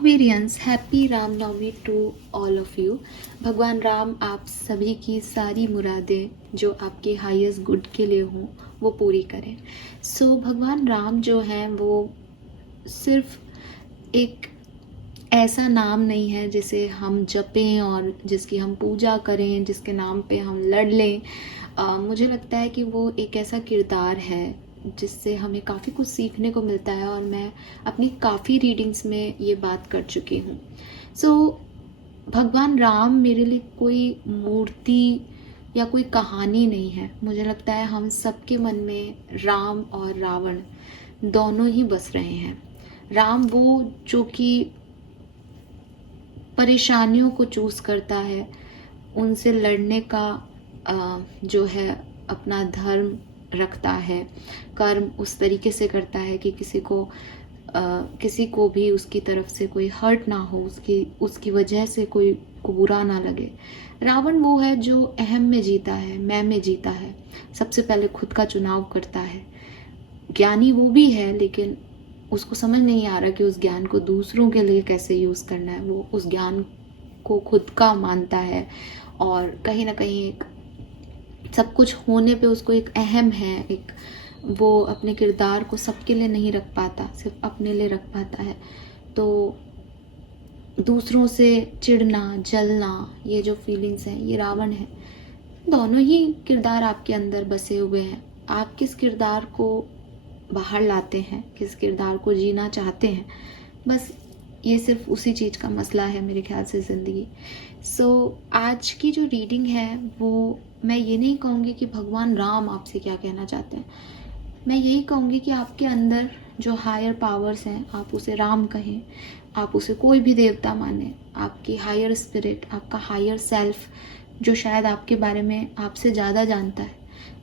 Aquarians, happy Ramnavami to all of you. भगवान राम आप सभी की सारी मुरादें जो आपके हाईएस्ट गुड के लिए हों वो पूरी करें। भगवान राम जो हैं वो सिर्फ एक ऐसा नाम नहीं है जिसे हम जपें और जिसकी हम पूजा करें, जिसके नाम पे हम लड़ लें। मुझे लगता है कि वो एक ऐसा किरदार है जिससे हमें काफ़ी कुछ सीखने को मिलता है और मैं अपनी काफ़ी रीडिंग्स में ये बात कर चुकी हूँ। भगवान राम मेरे लिए कोई मूर्ति या कोई कहानी नहीं है। मुझे लगता है हम सबके मन में राम और रावण दोनों ही बस रहे हैं। राम वो जो कि परेशानियों को चूज़ करता है, उनसे लड़ने का जो है अपना धर्म रखता है, कर्म उस तरीके से करता है कि किसी को भी उसकी तरफ से कोई हर्ट ना हो, उसकी वजह से कोई को बुरा ना लगे। रावण वो है जो अहम में जीता है, मैं में जीता है, सबसे पहले खुद का चुनाव करता है। ज्ञानी वो भी है लेकिन उसको समझ नहीं आ रहा कि उस ज्ञान को दूसरों के लिए कैसे यूज़ करना है। वो उस ज्ञान को खुद का मानता है और कहीं ना कहीं एक सब कुछ होने पे उसको एक अहम है, एक वो अपने किरदार को सबके लिए नहीं रख पाता, सिर्फ अपने लिए रख पाता है। तो दूसरों से चिढ़ना, जलना, ये जो फीलिंग्स हैं ये रावण है। दोनों ही किरदार आपके अंदर बसे हुए हैं। आप किस किरदार को बाहर लाते हैं, किस किरदार को जीना चाहते हैं, बस ये सिर्फ उसी चीज़ का मसला है मेरे ख्याल से ज़िंदगी। आज की जो रीडिंग है वो मैं ये नहीं कहूँगी कि भगवान राम आपसे क्या कहना चाहते हैं। मैं यही कहूँगी कि आपके अंदर जो हायर पावर्स हैं, आप उसे राम कहें, आप उसे कोई भी देवता माने, आपकी हायर स्पिरिट, आपका हायर सेल्फ जो शायद आपके बारे में आपसे ज़्यादा जानता है,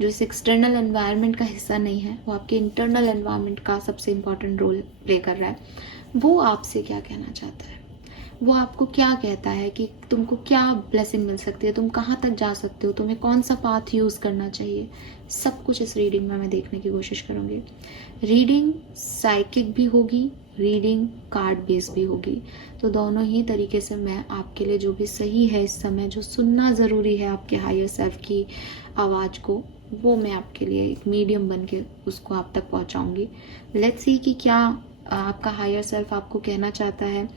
जो इस एक्सटर्नल एनवायरनमेंट का हिस्सा नहीं है, वो आपके इंटरनल एनवायरनमेंट का सबसे इम्पॉर्टेंट रोल प्ले कर रहा है। वो आपसे क्या कहना चाहता है, वो आपको क्या कहता है कि तुमको क्या ब्लेसिंग मिल सकती है, तुम कहाँ तक जा सकते हो, तुम्हें कौन सा पाथ यूज़ करना चाहिए, सब कुछ इस रीडिंग में मैं देखने की कोशिश करूँगी। रीडिंग साइकिक भी होगी, रीडिंग कार्ड बेस्ड भी होगी, तो दोनों ही तरीके से मैं आपके लिए जो भी सही है इस समय, जो सुनना ज़रूरी है आपके हायर सेल्फ की आवाज़ को, वो मैं आपके लिए एक मीडियम बन के उसको आप तक पहुँचाऊँगी। लेट्स सी कि क्या आपका हायर सेल्फ आपको कहना चाहता है।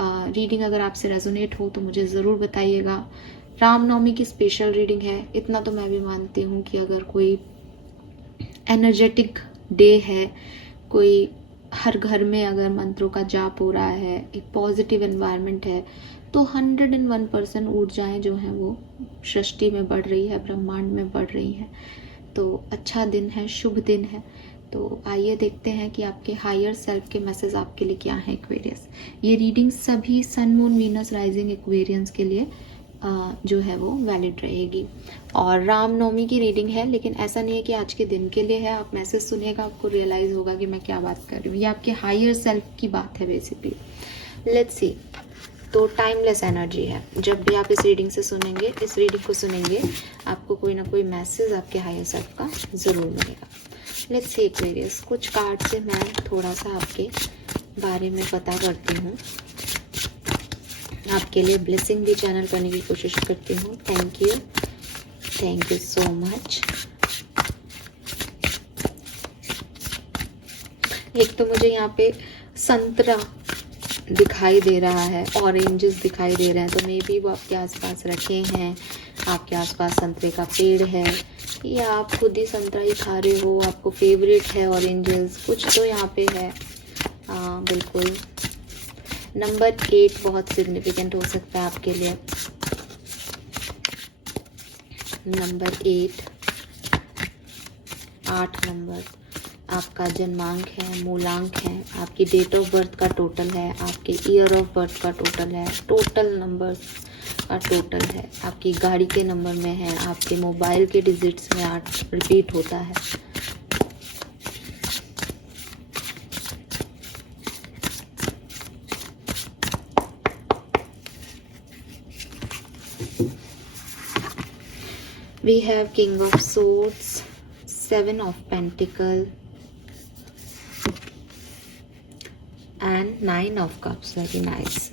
रीडिंग अगर आपसे रेजोनेट हो तो मुझे ज़रूर बताइएगा। रामनवमी की स्पेशल रीडिंग है, इतना तो मैं भी मानती हूँ कि अगर कोई एनर्जेटिक डे है, कोई हर घर में अगर मंत्रों का जाप हो रहा है, एक पॉजिटिव एनवायरनमेंट है, तो 101% ऊर्जाएं जो हैं वो सृष्टि में बढ़ रही है, ब्रह्मांड में बढ़ रही हैं। तो अच्छा दिन है, शुभ दिन है। तो आइए देखते हैं कि आपके हायर सेल्फ के मैसेज आपके लिए क्या है एक्वेरियस। ये रीडिंग सभी sun moon Venus rising Aquarians के लिए जो है वो वैलिड रहेगी। और रामनवमी की रीडिंग है, लेकिन ऐसा नहीं है कि आज के दिन के लिए है। आप मैसेज सुनिएगा, आपको रियलाइज़ होगा कि मैं क्या बात कर रही हूँ। ये आपके हायर सेल्फ की बात है बेसिकली। Let's see. तो टाइमलेस एनर्जी है। जब भी आप इस रीडिंग को सुनेंगे, आपको कोई ना कोई मैसेज आपके हायर सेल्फ का ज़रूर मिलेगा। लेट्स सी एक्वेरियस, कुछ कार्ड से मैं थोड़ा सा आपके बारे में पता करती हूँ, आपके लिए ब्लेसिंग भी चैनल करने की कोशिश करती हूँ। Thank you so much. एक तो मुझे यहाँ पे संतरा दिखाई दे रहा है, ऑरेंजेस दिखाई दे रहे हैं, तो मे बी वो आपके आसपास रखे हैं, आपके आसपास संतरे का पेड़ है, या आप खुद ही संतरा ही खा रहे हो, आपको फेवरेट है ऑरेंजेस, कुछ तो यहाँ पे है। बिल्कुल। नंबर 8 बहुत सिग्निफिकेंट हो सकता है आपके लिए। नंबर 8 नंबर आपका जन्मांक है, मूलांक है, आपकी डेट ऑफ बर्थ का टोटल है, आपके ईयर ऑफ बर्थ का टोटल है, टोटल नंबर्स का टोटल है, आपकी गाड़ी के नंबर में है, आपके मोबाइल के डिजिट्स में 8 रिपीट होता है। We have King of Swords, 7 of Pentacles, and 9 of cups. Very nice.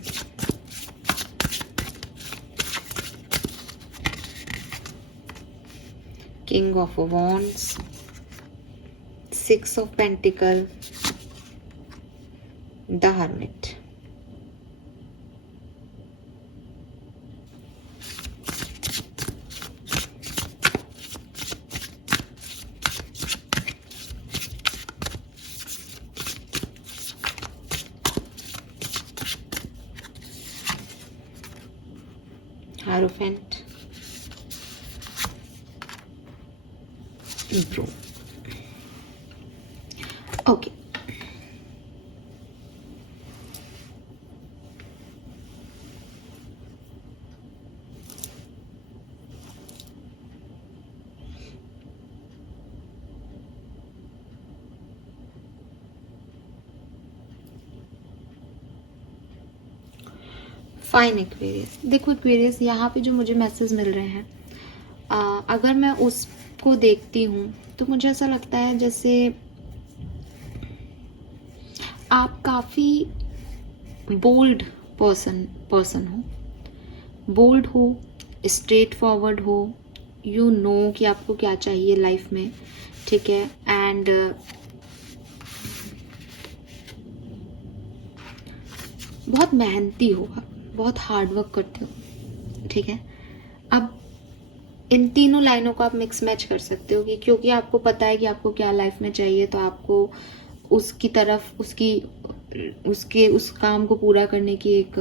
King of Wands, 6 of Pentacles, the Hermit. Hierophant, Broom. Okay. Fine Aquarius, देखो एक्वेरियस यहाँ पे जो मुझे मैसेज मिल रहे हैं, अगर मैं उसको देखती हूँ तो मुझे ऐसा लगता है जैसे आप काफ़ी बोल्ड पर्सन हो, बोल्ड हो, स्ट्रेट फॉरवर्ड हो, यू नो कि आपको क्या चाहिए लाइफ में, ठीक है, एंड बहुत मेहनती हो, बहुत हार्ड वर्क करते हो, ठीक है। अब इन तीनों लाइनों को आप मिक्स मैच कर सकते हो कि क्योंकि आपको पता है कि आपको क्या लाइफ में चाहिए, तो आपको उसकी तरफ उस काम को पूरा करने की एक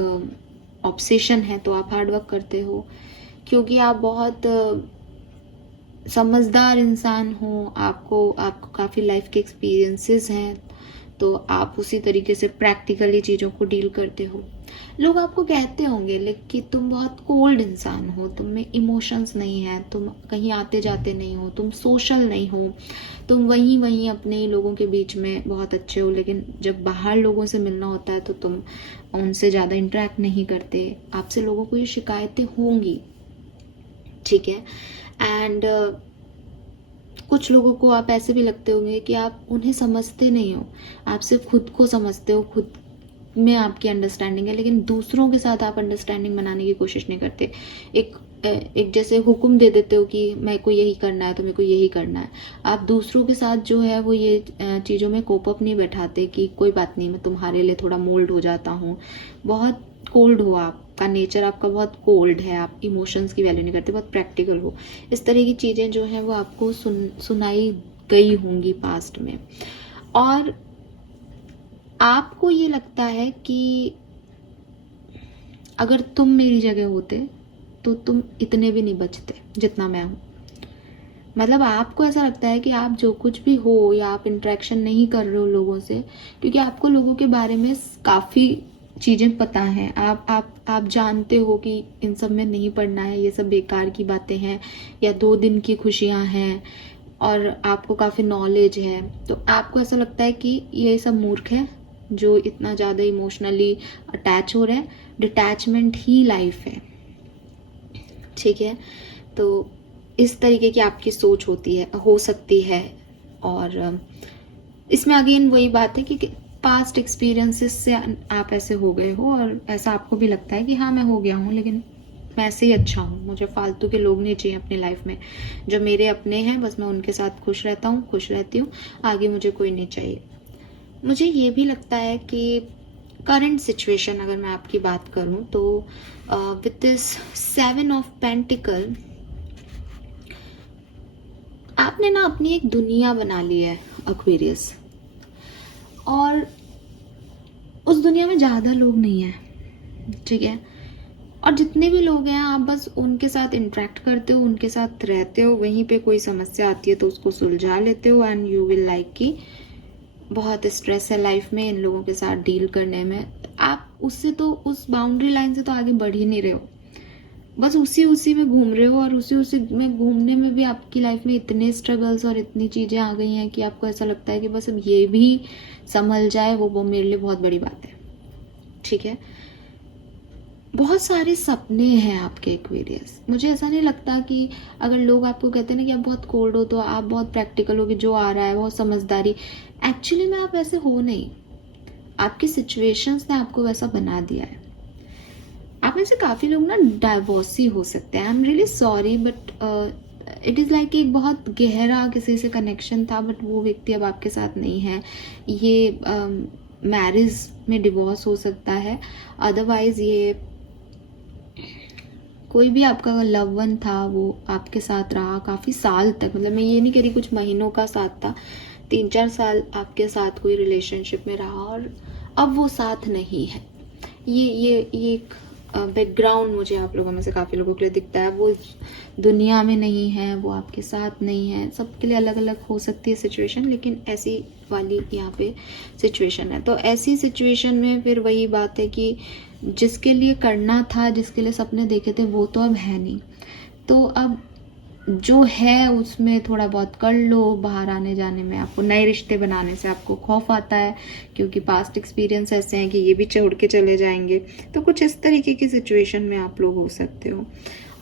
ऑब्सेशन है, तो आप हार्ड वर्क करते हो। क्योंकि आप बहुत समझदार इंसान हो, आपको काफ़ी लाइफ के एक्सपीरियंसेस हैं, तो आप उसी तरीके से प्रैक्टिकली चीज़ों को डील करते हो। लोग आपको कहते होंगे लेकिन तुम बहुत कोल्ड इंसान हो, तुम में इमोशंस नहीं है, तुम कहीं आते जाते नहीं हो, तुम सोशल नहीं हो, तुम वहीं अपने ही लोगों के बीच में बहुत अच्छे हो, लेकिन जब बाहर लोगों से मिलना होता है तो तुम उनसे ज़्यादा इंटरेक्ट नहीं करते। आपसे लोगों को ये शिकायतें होंगी, ठीक है। एंड कुछ लोगों को आप ऐसे भी लगते होंगे कि आप उन्हें समझते नहीं हो, आप सिर्फ खुद को समझते हो, खुद में आपकी अंडरस्टैंडिंग है, लेकिन दूसरों के साथ आप अंडरस्टैंडिंग बनाने की कोशिश नहीं करते। एक जैसे हुक्म दे देते हो कि मेरे को यही करना है तो मेरे को यही करना है। आप दूसरों के साथ जो है वो ये चीज़ों में कोप अप नहीं बैठाते कि कोई बात नहीं, मैं तुम्हारे लिए थोड़ा मोल्ड हो जाता हूँ। बहुत कोल्ड हो, आपका नेचर आपका बहुत कोल्ड है, आप इमोशंस की वैल्यू नहीं करते, बहुत प्रैक्टिकल हो। इस तरह की चीज़ें जो हैं वो आपको सुनाई गई होंगी पास्ट में, और आपको ये लगता है कि अगर तुम मेरी जगह होते तो तुम इतने भी नहीं बचते जितना मैं हूँ। मतलब आपको ऐसा लगता है कि आप जो कुछ भी हो या आप इंटरेक्शन नहीं कर रहे हो लोगों से, क्योंकि आपको लोगों के बारे में काफ़ी चीज़ें पता हैं, आप जानते हो कि इन सब में नहीं पड़ना है, ये सब बेकार की बातें हैं या 2 दिन की खुशियाँ हैं, और आपको काफ़ी नॉलेज है, तो आपको ऐसा लगता है कि ये सब मूर्ख है जो इतना ज़्यादा इमोशनली अटैच हो रहे हैं। डिटैचमेंट ही लाइफ है, ठीक है। तो इस तरीके की आपकी सोच हो सकती है, और इसमें अगेन वही बात है कि पास्ट एक्सपीरियंसेस से आप ऐसे हो गए हो, और ऐसा आपको भी लगता है कि हाँ मैं हो गया हूँ, लेकिन मैं ऐसे ही अच्छा हूँ, मुझे फालतू के लोग नहीं चाहिए अपनी लाइफ में, जो मेरे अपने हैं बस मैं उनके साथ खुश रहता हूँ, खुश रहती हूँ, आगे मुझे कोई नहीं चाहिए। मुझे ये भी लगता है कि करंट सिचुएशन अगर मैं आपकी बात करूँ तो विद दिस 7 ऑफ पेंटिकल, आपने ना अपनी एक दुनिया बना ली है एक्वेरियस, और उस दुनिया में ज़्यादा लोग नहीं हैं, ठीक है। और जितने भी लोग हैं आप बस उनके साथ इंटरेक्ट करते हो, उनके साथ रहते हो, वहीं पे कोई समस्या आती है तो उसको सुलझा लेते हो, एंड यू विल लाइक कि बहुत स्ट्रेस है लाइफ में इन लोगों के साथ डील करने में, आप उससे तो उस बाउंड्री लाइन से तो आगे बढ़ ही नहीं रहे हो, बस उसी में घूम रहे हो, और उसी में घूमने में भी आपकी लाइफ में इतने स्ट्रगल्स और इतनी चीज़ें आ गई हैं कि आपको ऐसा लगता है कि बस अब ये भी संभल जाए, वो मेरे लिए बहुत बड़ी बात है, ठीक है। बहुत सारे सपने हैं आपके एक्वेरियस। मुझे ऐसा नहीं लगता कि अगर लोग आपको कहते हैं ना कि आप बहुत कोल्ड हो तो आप बहुत प्रैक्टिकल हो, कि जो आ रहा है बहुत समझदारी, एक्चुअली में आप ऐसे हो नहीं। आपकी सिचुएशंस ने आपको वैसा बना दिया है। आप में से काफ़ी लोग ना डाइवोर्सी हो सकते हैं। I am really sorry but it is like एक बहुत गहरा किसी से कनेक्शन था, बट वो व्यक्ति अब आपके साथ नहीं है। ये मैरिज में डिवोर्स हो सकता है, अदरवाइज़ ये कोई भी आपका लव वन था वो आपके साथ रहा काफ़ी साल तक। मतलब मैं ये नहीं कह रही कुछ महीनों का साथ था, 3-4 साल आपके साथ कोई रिलेशनशिप में रहा और अब वो साथ नहीं है। ये एक बैकग्राउंड मुझे आप लोगों में से काफ़ी लोगों के लिए दिखता है। वो दुनिया में नहीं है, वो आपके साथ नहीं है। सबके लिए अलग अलग हो सकती है सिचुएशन, लेकिन ऐसी वाली यहाँ पे सिचुएशन है। तो ऐसी सिचुएशन में फिर वही बात है कि जिसके लिए करना था, जिसके लिए सपने देखे थे, वो तो अब है नहीं। तो अब जो है उसमें थोड़ा बहुत कर लो। बाहर आने जाने में आपको, नए रिश्ते बनाने से आपको खौफ आता है, क्योंकि पास्ट एक्सपीरियंस ऐसे हैं कि ये भी छोड़ के चले जाएंगे। तो कुछ इस तरीके की सिचुएशन में आप लोग हो सकते हो।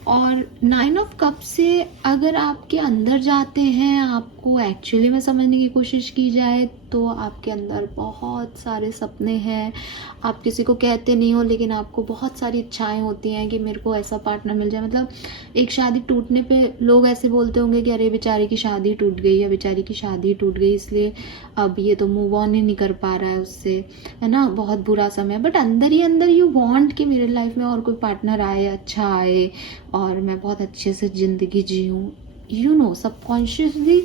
और 9 ऑफ कप से अगर आपके अंदर जाते हैं, आपको एक्चुअली में समझने की कोशिश की जाए तो आपके अंदर बहुत सारे सपने हैं। आप किसी को कहते नहीं हो, लेकिन आपको बहुत सारी इच्छाएं होती हैं कि मेरे को ऐसा पार्टनर मिल जाए। मतलब एक शादी टूटने पे लोग ऐसे बोलते होंगे कि अरे बेचारे की शादी टूट गई, या बेचारी की शादी टूट गई इसलिए अब ये तो मूव ऑन ही नहीं कर पा रहा है उससे, है ना, बहुत बुरा समय। बट अंदर ही अंदर यू वांट कि मेरे लाइफ में और कोई पार्टनर आए, अच्छा आए, और मैं बहुत अच्छे से ज़िंदगी जीऊँ। यू नो, सबकॉन्शियसली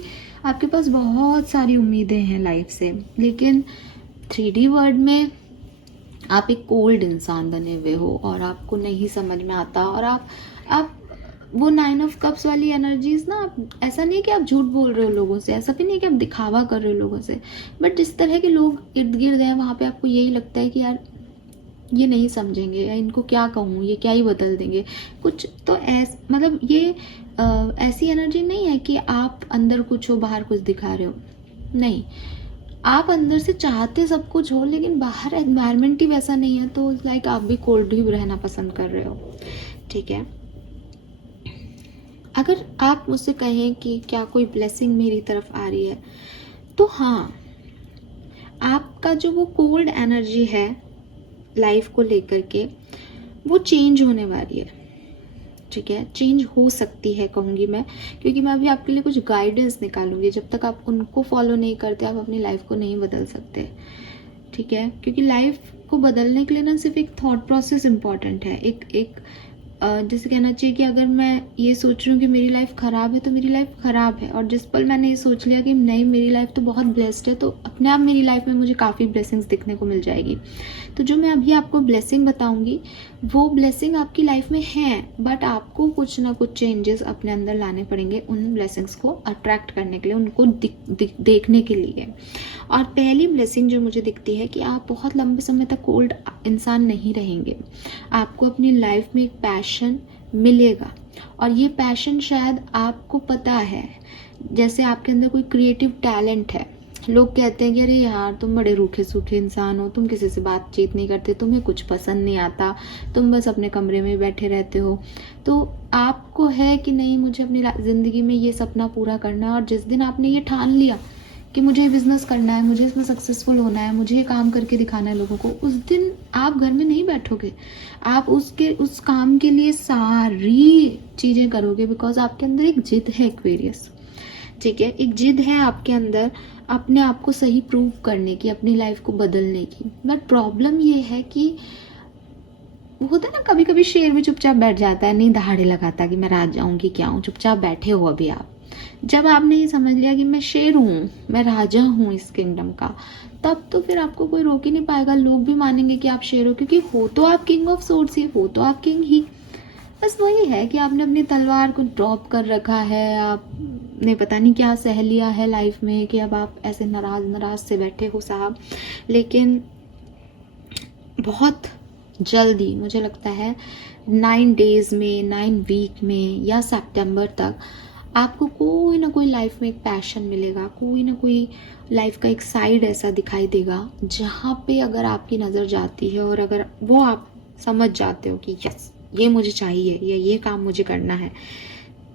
आपके पास बहुत सारी उम्मीदें हैं लाइफ से, लेकिन 3D वर्ल्ड में आप एक कोल्ड इंसान बने हुए हो और आपको नहीं समझ में आता। और आप वो 9 ऑफ कप्स वाली एनर्जीज ना, ऐसा नहीं है कि आप झूठ बोल रहे हो लोगों से, ऐसा भी नहीं है कि आप दिखावा कर रहे हो लोगों से, बट जिस तरह के लोग इर्द गिर्द हैं वहाँ पे आपको यही लगता है कि यार ये नहीं समझेंगे, या इनको क्या कहूँ, ये क्या ही बदल देंगे कुछ। तो मतलब ये ऐसी एनर्जी नहीं है कि आप अंदर कुछ हो बाहर कुछ दिखा रहे हो, नहीं। आप अंदर से चाहते सब कुछ हो, लेकिन बाहर एनवायरनमेंट ही वैसा नहीं है, तो लाइक आप भी कोल्ड ही रहना पसंद कर रहे हो। ठीक है, अगर आप मुझसे कहें कि क्या कोई ब्लेसिंग मेरी तरफ आ रही है, तो हाँ, आपका जो वो कोल्ड एनर्जी है लाइफ को लेकर के, वो चेंज होने वाली है। ठीक है, चेंज हो सकती है कहूँगी मैं, क्योंकि मैं अभी आपके लिए कुछ गाइडेंस निकालूंगी। जब तक आप उनको फॉलो नहीं करते, आप अपनी लाइफ को नहीं बदल सकते। ठीक है, क्योंकि लाइफ को बदलने के लिए ना सिर्फ एक थॉट प्रोसेस इम्पॉर्टेंट है। एक जैसे कहना चाहिए कि अगर मैं ये सोच रही हूँ कि मेरी लाइफ ख़राब है, तो मेरी लाइफ ख़राब है, और जिस पल मैंने ये सोच लिया कि नहीं मेरी लाइफ तो बहुत ब्लेस्ड है, तो अपने आप मेरी लाइफ में मुझे काफ़ी ब्लेसिंग्स दिखने को मिल जाएगी। तो जो मैं अभी आपको ब्लेसिंग बताऊंगी, वो ब्लेसिंग आपकी लाइफ में है, बट आपको कुछ ना कुछ चेंजेस अपने अंदर लाने पड़ेंगे उन ब्लेसिंग्स को अट्रैक्ट करने के लिए, उनको देखने के लिए। और पहली ब्लेसिंग जो मुझे दिखती है कि आप बहुत लंबे समय तक कोल्ड इंसान नहीं रहेंगे। आपको अपनी लाइफ में एक पैशन मिलेगा, और ये पैशन शायद आपको पता है, जैसे आपके अंदर कोई क्रिएटिव टैलेंट है। लोग कहते हैं कि अरे यार तुम बड़े रूखे सूखे इंसान हो, तुम किसी से बातचीत नहीं करते, तुम्हें कुछ पसंद नहीं आता, तुम बस अपने कमरे में बैठे रहते हो। तो आपको है कि नहीं, मुझे अपनी ज़िंदगी में ये सपना पूरा करना है, और जिस दिन आपने ये ठान लिया कि मुझे ये बिज़नेस करना है, मुझे इसमें सक्सेसफुल होना है, मुझे ये काम करके दिखाना है लोगों को, उस दिन आप घर में नहीं बैठोगे, आप उस काम के लिए सारी चीज़ें करोगे, बिकॉज आपके अंदर एक जिद है एक्वेरियस। ठीक है, एक जिद है आपके अंदर अपने आप को सही प्रूव करने की, अपनी लाइफ को बदलने की। बट प्रॉब्लम ये है कि होता है ना, कभी कभी शेर भी चुपचाप बैठ जाता है, नहीं दहाड़े लगाता कि मैं राजा हूँ कि क्या हूँ। चुपचाप बैठे हो अभी आप, जब आपने ये समझ लिया कि मैं शेर हूँ, मैं राजा हूँ इस किंगडम का, तब तो फिर आपको कोई रोक ही नहीं पाएगा। लोग भी मानेंगे कि आप शेर हो, क्योंकि हो तो आप किंग ऑफ सोर्ड्स ही, हो तो आप किंग ही। बस वही है कि आपने अपनी तलवार को ड्रॉप कर रखा है, आपने पता नहीं क्या सह लिया है लाइफ में कि अब आप ऐसे नाराज से बैठे हो साहब। लेकिन बहुत जल्दी, मुझे लगता है 9 डेज में, 9 वीक में, या सितंबर तक आपको कोई ना कोई लाइफ में एक पैशन मिलेगा, कोई ना कोई लाइफ का एक साइड ऐसा दिखाई देगा जहाँ पे अगर आपकी नज़र जाती है, और अगर वो आप समझ जाते हो कि यस ये मुझे चाहिए, या ये काम मुझे करना है,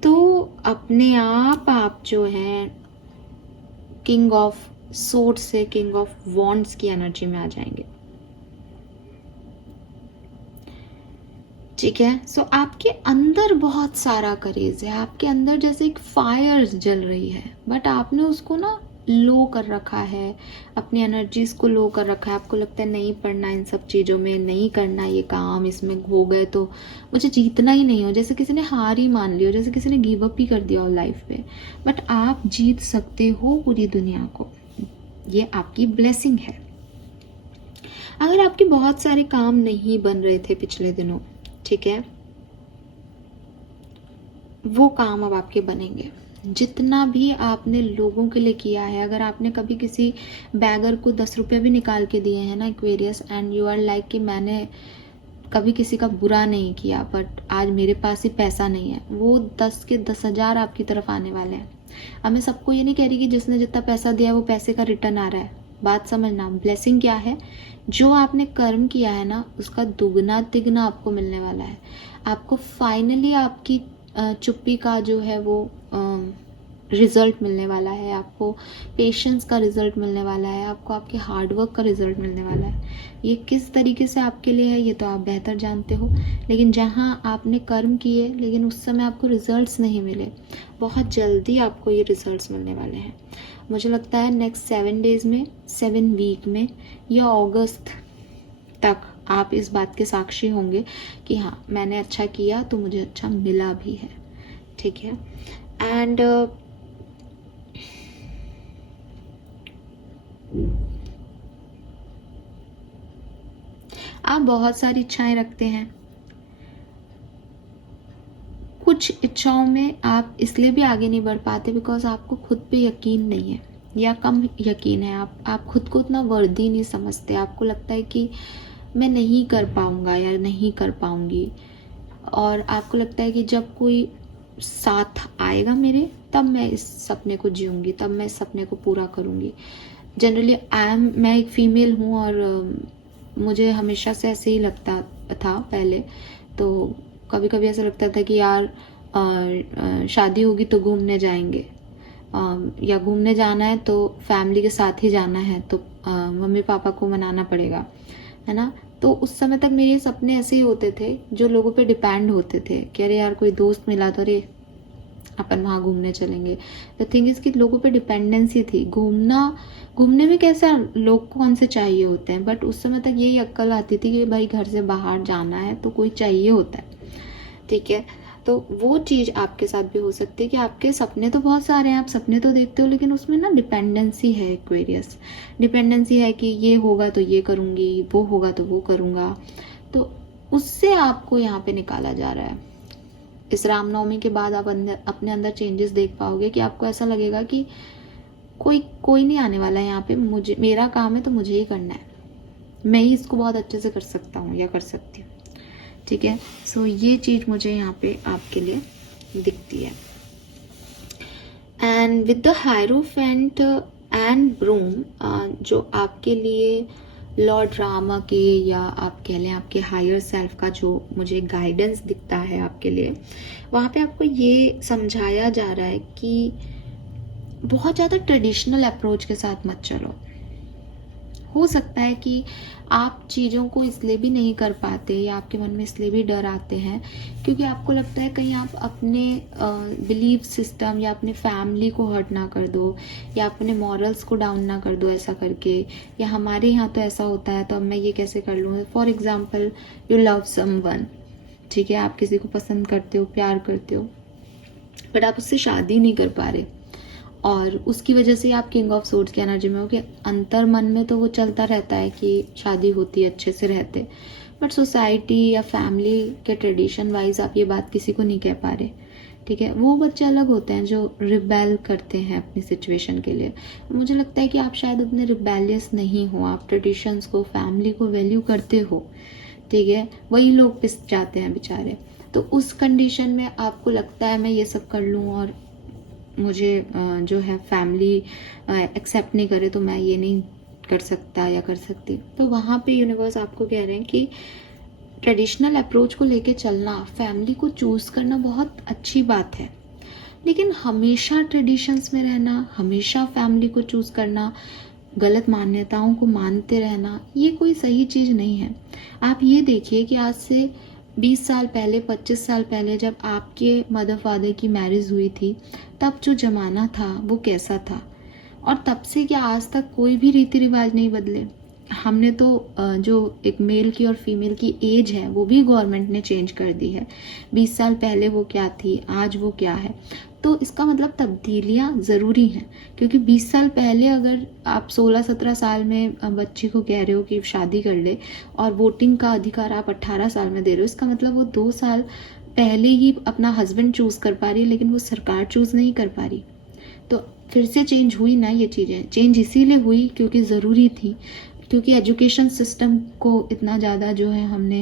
तो अपने आप जो है किंग ऑफ सोर्ड से किंग ऑफ वॉन्ड्स की एनर्जी में आ जाएंगे। ठीक है, सो आपके अंदर बहुत सारा करेज है, आपके अंदर जैसे एक फायर जल रही है, बट आपने उसको ना लो कर रखा है, अपनी एनर्जीज को लो कर रखा है। आपको लगता है नहीं पढ़ना इन सब चीज़ों में, नहीं करना ये काम, इसमें हो गए तो मुझे जीतना ही नहीं हो, जैसे किसी ने हार ही मान ली हो, जैसे किसी ने गिव अप ही कर दिया हो लाइफ पे। बट आप जीत सकते हो पूरी दुनिया को, ये आपकी ब्लेसिंग है। अगर आपके बहुत सारे काम नहीं बन रहे थे पिछले दिनों, ठीक है, वो काम अब आपके बनेंगे। जितना भी आपने लोगों के लिए किया है, अगर आपने कभी किसी बैगर को 10 रुपये भी निकाल के दिए हैं ना Aquarius, and you are like कि मैंने कभी किसी का बुरा नहीं किया, बट आज मेरे पास ही पैसा नहीं है, वो 10 के 10,000 आपकी तरफ आने वाले हैं। अब मैं सबको ये नहीं कह रही कि जिसने जितना पैसा दिया वो पैसे का रिटर्न आ रहा है, बात समझना। ब्लेसिंग क्या है, जो आपने कर्म किया है ना उसका दुगना तिगना आपको मिलने वाला है। आपको फाइनली आपकी चुप्पी का जो है वो रिजल्ट मिलने वाला है, आपको पेशेंस का रिजल्ट मिलने वाला है, आपको आपके हार्डवर्क का रिजल्ट मिलने वाला है। ये किस तरीके से आपके लिए है ये तो आप बेहतर जानते हो, लेकिन जहाँ आपने कर्म किए लेकिन उस समय आपको रिजल्ट्स नहीं मिले, बहुत जल्दी आपको ये रिजल्ट्स मिलने वाले हैं। मुझे लगता है नेक्स्ट 7 डेज़ में, 7 वीक में या अगस्त तक आप इस बात के साक्षी होंगे कि हाँ मैंने अच्छा किया तो मुझे अच्छा मिला भी है। ठीक है, एंड आप बहुत सारी इच्छाएं रखते हैं। कुछ इच्छाओं में आप इसलिए भी आगे नहीं बढ़ पाते बिकॉज आपको खुद पे यकीन नहीं है या कम यकीन है। आप खुद को उतना वर्दी नहीं समझते, आपको लगता है कि मैं नहीं कर पाऊंगा या नहीं कर पाऊंगी, और आपको लगता है कि जब कोई साथ आएगा मेरे तब मैं इस सपने को जीऊंगी, तब मैं इस सपने को पूरा करूंगी। जनरली मैं एक फीमेल हूँ और मुझे हमेशा से ऐसे ही लगता था पहले, तो कभी कभी ऐसा लगता था कि यार शादी होगी तो घूमने जाएंगे, या घूमने जाना है तो फैमिली के साथ ही जाना है, तो मम्मी पापा को मनाना पड़ेगा, है ना। तो उस समय तक मेरे सपने ऐसे ही होते थे जो लोगों पे डिपेंड होते थे कि अरे यार कोई दोस्त मिला तो अरे अपन वहाँ घूमने चलेंगे। द थिंग इज कि लोगों पे डिपेंडेंसी थी। घूमने में कैसा लोग कौन से चाहिए होते हैं, बट उस समय तक यही अक्ल आती थी कि भाई घर से बाहर जाना है तो कोई चाहिए होता है। ठीक है, तो वो चीज़ आपके साथ भी हो सकती है कि आपके सपने तो बहुत सारे हैं, आप सपने तो देखते हो, लेकिन उसमें ना डिपेंडेंसी है, एक्वेरियस डिपेंडेंसी है कि ये होगा तो ये करूँगी, वो होगा तो वो करूँगा। तो उससे आपको यहाँ पे निकाला जा रहा है। इस रामनवमी के बाद आप अपने अंदर चेंजेस देख पाओगे कि आपको ऐसा लगेगा कि कोई नहीं आने वाला है यहाँ पे, मुझे मेरा काम है तो मुझे ही करना है, मैं ही इसको बहुत अच्छे से कर सकता हूँ या कर सकती हूँ। ठीक है, सो ये चीज़ मुझे यहाँ पे आपके लिए दिखती है। And with the Hierophant and broom, जो आपके लिए लॉर्ड रामा के या आप कह लें आपके हायर सेल्फ का जो मुझे गाइडेंस दिखता है आपके लिए, वहाँ पे आपको ये समझाया जा रहा है कि बहुत ज़्यादा ट्रेडिशनल अप्रोच के साथ मत चलो। हो सकता है कि आप चीज़ों को इसलिए भी नहीं कर पाते या आपके मन में इसलिए भी डर आते हैं क्योंकि आपको लगता है कहीं आप अपने बिलीफ सिस्टम या अपने फैमिली को हर्ट ना कर दो या अपने मॉरल्स को डाउन ना कर दो ऐसा करके, या हमारे यहाँ तो ऐसा होता है तो अब मैं ये कैसे कर लूँ। For example you love someone, ठीक है, आप किसी को पसंद करते हो, प्यार करते हो, बट आप उससे शादी नहीं कर पा रहे और उसकी वजह से आप किंग ऑफ सोर्ड्स की एनर्जी में हो कि अंतर मन में तो वो चलता रहता है कि शादी होती है, अच्छे से रहते, बट सोसाइटी या फैमिली के ट्रेडिशन वाइज आप ये बात किसी को नहीं कह पा रहे। ठीक है, वो बच्चे अलग होते हैं जो रिबेल करते हैं अपनी सिचुएशन के लिए। मुझे लगता है कि आप शायद उतने रिबेलियस नहीं हो, आप ट्रेडिशंस को, फैमिली को वैल्यू करते हो। ठीक है, वही लोग पिस जाते हैं बेचारे। तो उस कंडीशन में आपको लगता है मैं ये सब कर लूँ और मुझे जो है फैमिली एक्सेप्ट नहीं करे तो मैं ये नहीं कर सकता या कर सकती। तो वहाँ पे यूनिवर्स आपको कह रहे हैं कि ट्रेडिशनल अप्रोच को लेके चलना, फैमिली को चूज़ करना बहुत अच्छी बात है, लेकिन हमेशा ट्रेडिशंस में रहना, हमेशा फैमिली को चूज़ करना, गलत मान्यताओं को मानते रहना, ये कोई सही चीज़ नहीं है। आप ये देखिए कि आज से 20 साल पहले, 25 साल पहले जब आपके मदर फादर की मैरिज हुई थी, तब जो ज़माना था वो कैसा था, और तब से क्या आज तक कोई भी रीति रिवाज नहीं बदले। हमने तो जो एक मेल की और फीमेल की एज है वो भी गवर्नमेंट ने चेंज कर दी है। 20 साल पहले वो क्या थी, आज वो क्या है। तो इसका मतलब तब्दीलियाँ ज़रूरी हैं, क्योंकि 20 साल पहले अगर आप 16-17 साल में बच्ची को कह रहे हो कि शादी कर ले, और वोटिंग का अधिकार आप 18 साल में दे रहे हो, इसका मतलब वो 2 साल पहले ही अपना हस्बैंड चूज़ कर पा रही है, लेकिन वो सरकार चूज़ नहीं कर पा रही। तो फिर से चेंज हुई ना, ये चीज़ें चेंज इसीलिए हुई क्योंकि ज़रूरी थी, क्योंकि एजुकेशन सिस्टम को इतना ज़्यादा जो है हमने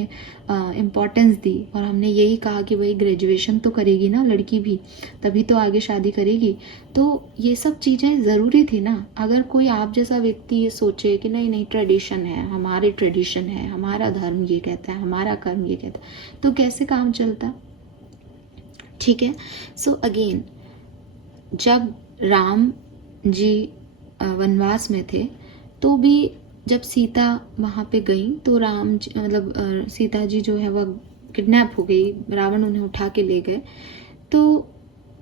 इम्पोर्टेंस दी, और हमने यही कहा कि भाई ग्रेजुएशन तो करेगी ना लड़की भी, तभी तो आगे शादी करेगी। तो ये सब चीज़ें ज़रूरी थी ना। अगर कोई आप जैसा व्यक्ति ये सोचे कि नहीं नहीं ट्रेडिशन है, हमारे ट्रेडिशन है, हमारा धर्म ये कहता है, हमारा कर्म ये कहता है, तो कैसे काम चलता। ठीक है। सो अगेन, जब राम जी वनवास में थे, तो भी जब सीता वहाँ पे गई तो राम जी मतलब सीता जी जो है वह किडनैप हो गई, रावण उन्हें उठा के ले गए। तो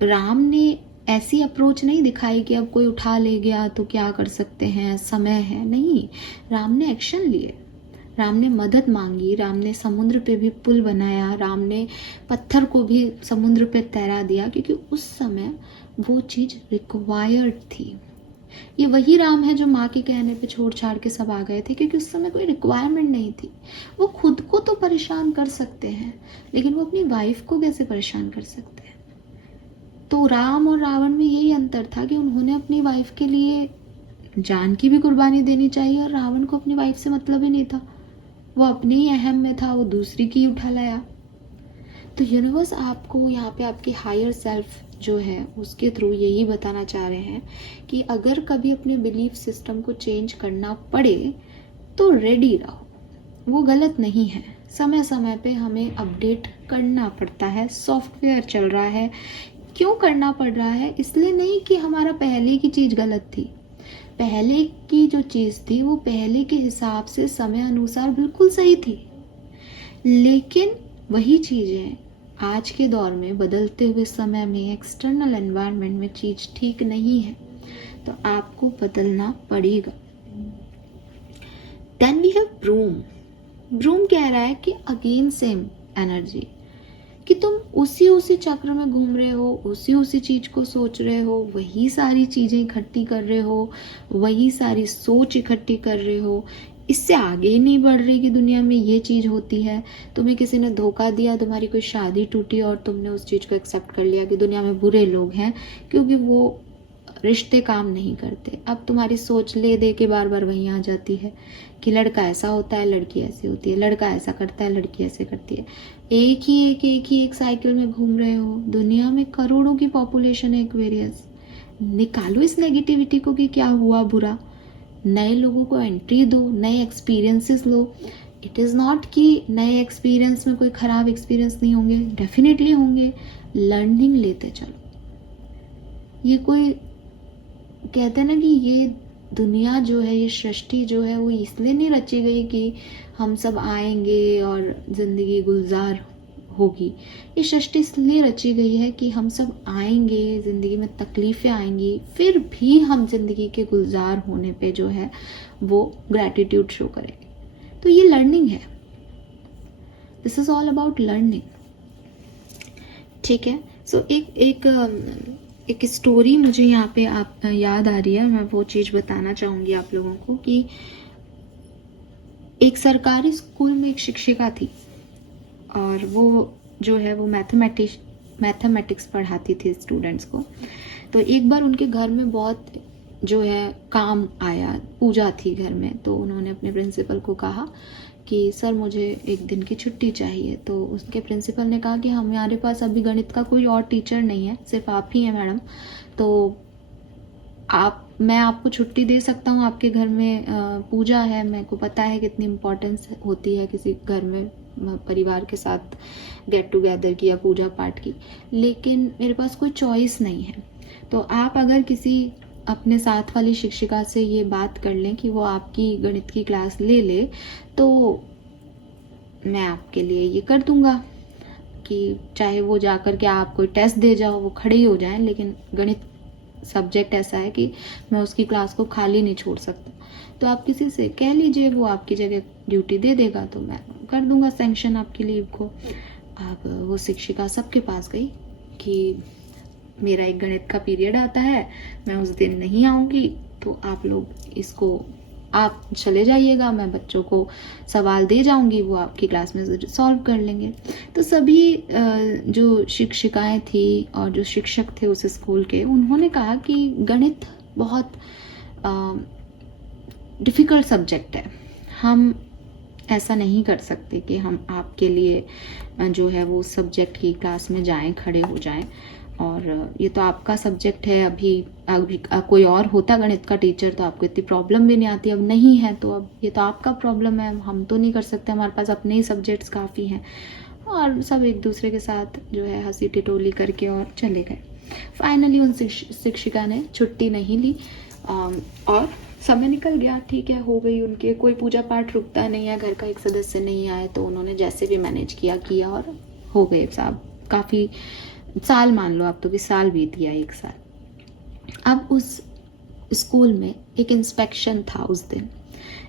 राम ने ऐसी अप्रोच नहीं दिखाई कि अब कोई उठा ले गया तो क्या कर सकते हैं, समय है, नहीं। राम ने एक्शन लिए, राम ने मदद मांगी, राम ने समुद्र पे भी पुल बनाया, राम ने पत्थर को भी समुद्र पे तैरा दिया, क्योंकि उस समय वो चीज़ रिक्वायर्ड थी। ये वही राम है जो माँ के कहने पे छोड़ छाड़ के सब आ गए थे, क्योंकि उस समय कोई रिक्वायरमेंट नहीं थी। वो खुद को तो परेशान कर सकते हैं, लेकिन वो अपनी वाइफ को कैसे परेशान कर सकते हैं। तो राम और रावण में यही अंतर था कि उन्होंने अपनी वाइफ के लिए जान की भी कुर्बानी देनी चाहिए, और रावण को अपनी वाइफ से मतलब ही नहीं था, वो अपने ही अहम में था, वो दूसरी की उठा लाया। तो यूनिवर्स आपको यहाँ पे आपके हायर सेल्फ जो है उसके थ्रू यही बताना चाह रहे हैं कि अगर कभी अपने बिलीफ सिस्टम को चेंज करना पड़े तो रेडी रहो, वो गलत नहीं है। समय समय पे हमें अपडेट करना पड़ता है, सॉफ्टवेयर चल रहा है। क्यों करना पड़ रहा है? इसलिए नहीं कि हमारा पहले की चीज़ गलत थी, पहले की जो चीज़ थी वो पहले के हिसाब से समय अनुसार बिल्कुल सही थी, लेकिन वही चीज़ें आज के दौर में बदलते हुए समय में एक्सटर्नल एनवायरनमेंट में चीज़ ठीक नहीं है, तो आपको बदलना पड़ेगा। Then we have broom. Broom कह रहा है कि अगेन सेम एनर्जी, कि तुम उसी चक्र में घूम रहे हो, उसी चीज़ को सोच रहे हो, वही सारी चीज़ें इकट्ठी कर रहे हो, वही सारी सोच इकट्ठी कर रहे हो, इससे आगे नहीं बढ़ रही कि दुनिया में ये चीज़ होती है। तुम्हें किसी ने धोखा दिया, तुम्हारी कोई शादी टूटी और तुमने उस चीज़ को एक्सेप्ट कर लिया कि दुनिया में बुरे लोग हैं क्योंकि वो रिश्ते काम नहीं करते। अब तुम्हारी सोच ले दे के बार बार वहीं आ जाती है कि लड़का ऐसा होता है, लड़की ऐसी होती है, लड़का ऐसा करता है, लड़की ऐसे करती है। एक ही एक साइकिल में घूम रहे हो। दुनिया में करोड़ों की पॉपुलेशन है एक्वेरियस। निकालो इस नेगेटिविटी को कि क्या हुआ बुरा, नए लोगों को एंट्री दो, नए experiences low. It is not कि नए एक्सपीरियंस में कोई ख़राब एक्सपीरियंस नहीं होंगे, डेफिनेटली होंगे। लर्निंग लेते चलो। ये कोई कहते हैं ना कि ये दुनिया जो है, ये सृष्टि जो है वो इसलिए नहीं रची गई कि हम सब आएंगे और ज़िंदगी गुलजार होगी। ये सृष्टि इसलिए रची गई है कि हम सब आएंगे, ज़िंदगी में तकलीफ़ें आएंगी, फिर भी हम ज़िंदगी के गुलजार होने पे जो है वो ग्रैटिट्यूड शो करेंगे। तो ये लर्निंग है, this is all about learning. ठीक है। सो एक स्टोरी मुझे यहाँ पे आप याद आ रही है, मैं वो चीज़ बताना चाहूँगी आप लोगों को कि एक सरकारी स्कूल में एक शिक्षिका थी, और वो जो है वो मैथमेटिक्स पढ़ाती थी स्टूडेंट्स को। तो एक बार उनके घर में बहुत जो है काम आया, पूजा थी घर में, तो उन्होंने अपने प्रिंसिपल को कहा कि सर मुझे एक दिन की छुट्टी चाहिए। तो उसके प्रिंसिपल ने कहा कि हमारे पास अभी गणित का कोई और टीचर नहीं है, सिर्फ आप ही हैं मैडम, तो मैं आपको छुट्टी दे सकता हूँ। आपके घर में पूजा है, मेरे को पता है कितनी इम्पोर्टेंस होती है किसी घर में परिवार के साथ गेट टुगेदर की या पूजा पाठ की, लेकिन मेरे पास कोई चॉइस नहीं है। तो आप अगर किसी अपने साथ वाली शिक्षिका से ये बात कर लें कि वो आपकी गणित की क्लास ले ले, तो मैं आपके लिए ये कर दूंगा कि चाहे वो जा कर के आप कोई टेस्ट दे जाओ, वो खड़े ही हो जाएं, लेकिन गणित सब्जेक्ट ऐसा है कि मैं उसकी क्लास को खाली नहीं छोड़ सकता। तो आप किसी से कह लीजिए, वो आपकी जगह ड्यूटी दे देगा, तो मैं कर दूंगा सैंक्शन आपकी लीव को। अब वो शिक्षिका सबके पास गई कि मेरा एक गणित का पीरियड आता है, मैं उस दिन नहीं आऊँगी, तो आप लोग इसको आप चले जाइएगा, मैं बच्चों को सवाल दे जाऊंगी, वो आपकी क्लास में सॉल्व कर लेंगे। तो सभी जो शिक्षिकाएं थी और जो शिक्षक थे उस स्कूल के, उन्होंने कहा कि गणित बहुत डिफ़िकल्ट सब्जेक्ट है, हम ऐसा नहीं कर सकते कि हम आपके लिए जो है वो सब्जेक्ट की क्लास में जाएं, खड़े हो जाएं, और ये तो आपका सब्जेक्ट है। अभी कोई और होता गणित का टीचर तो आपको इतनी प्रॉब्लम भी नहीं आती, अब नहीं है तो अब ये तो आपका प्रॉब्लम है, हम तो नहीं कर सकते, हमारे पास अपने ही सब्जेक्ट्स काफ़ी हैं। और सब एक दूसरे के साथ जो है हंसी टिटोली करके और चले गए। फाइनली उन शिक्षिका ने छुट्टी नहीं ली और समय निकल गया, ठीक है, हो गई उनके, कोई पूजा पाठ रुकता नहीं है, घर का एक सदस्य नहीं आए तो उन्होंने जैसे भी मैनेज किया और हो गए साहब। काफ़ी साल मान लो आप, तो भी साल बीत गया, 1 साल। अब उस स्कूल में एक इंस्पेक्शन था, उस दिन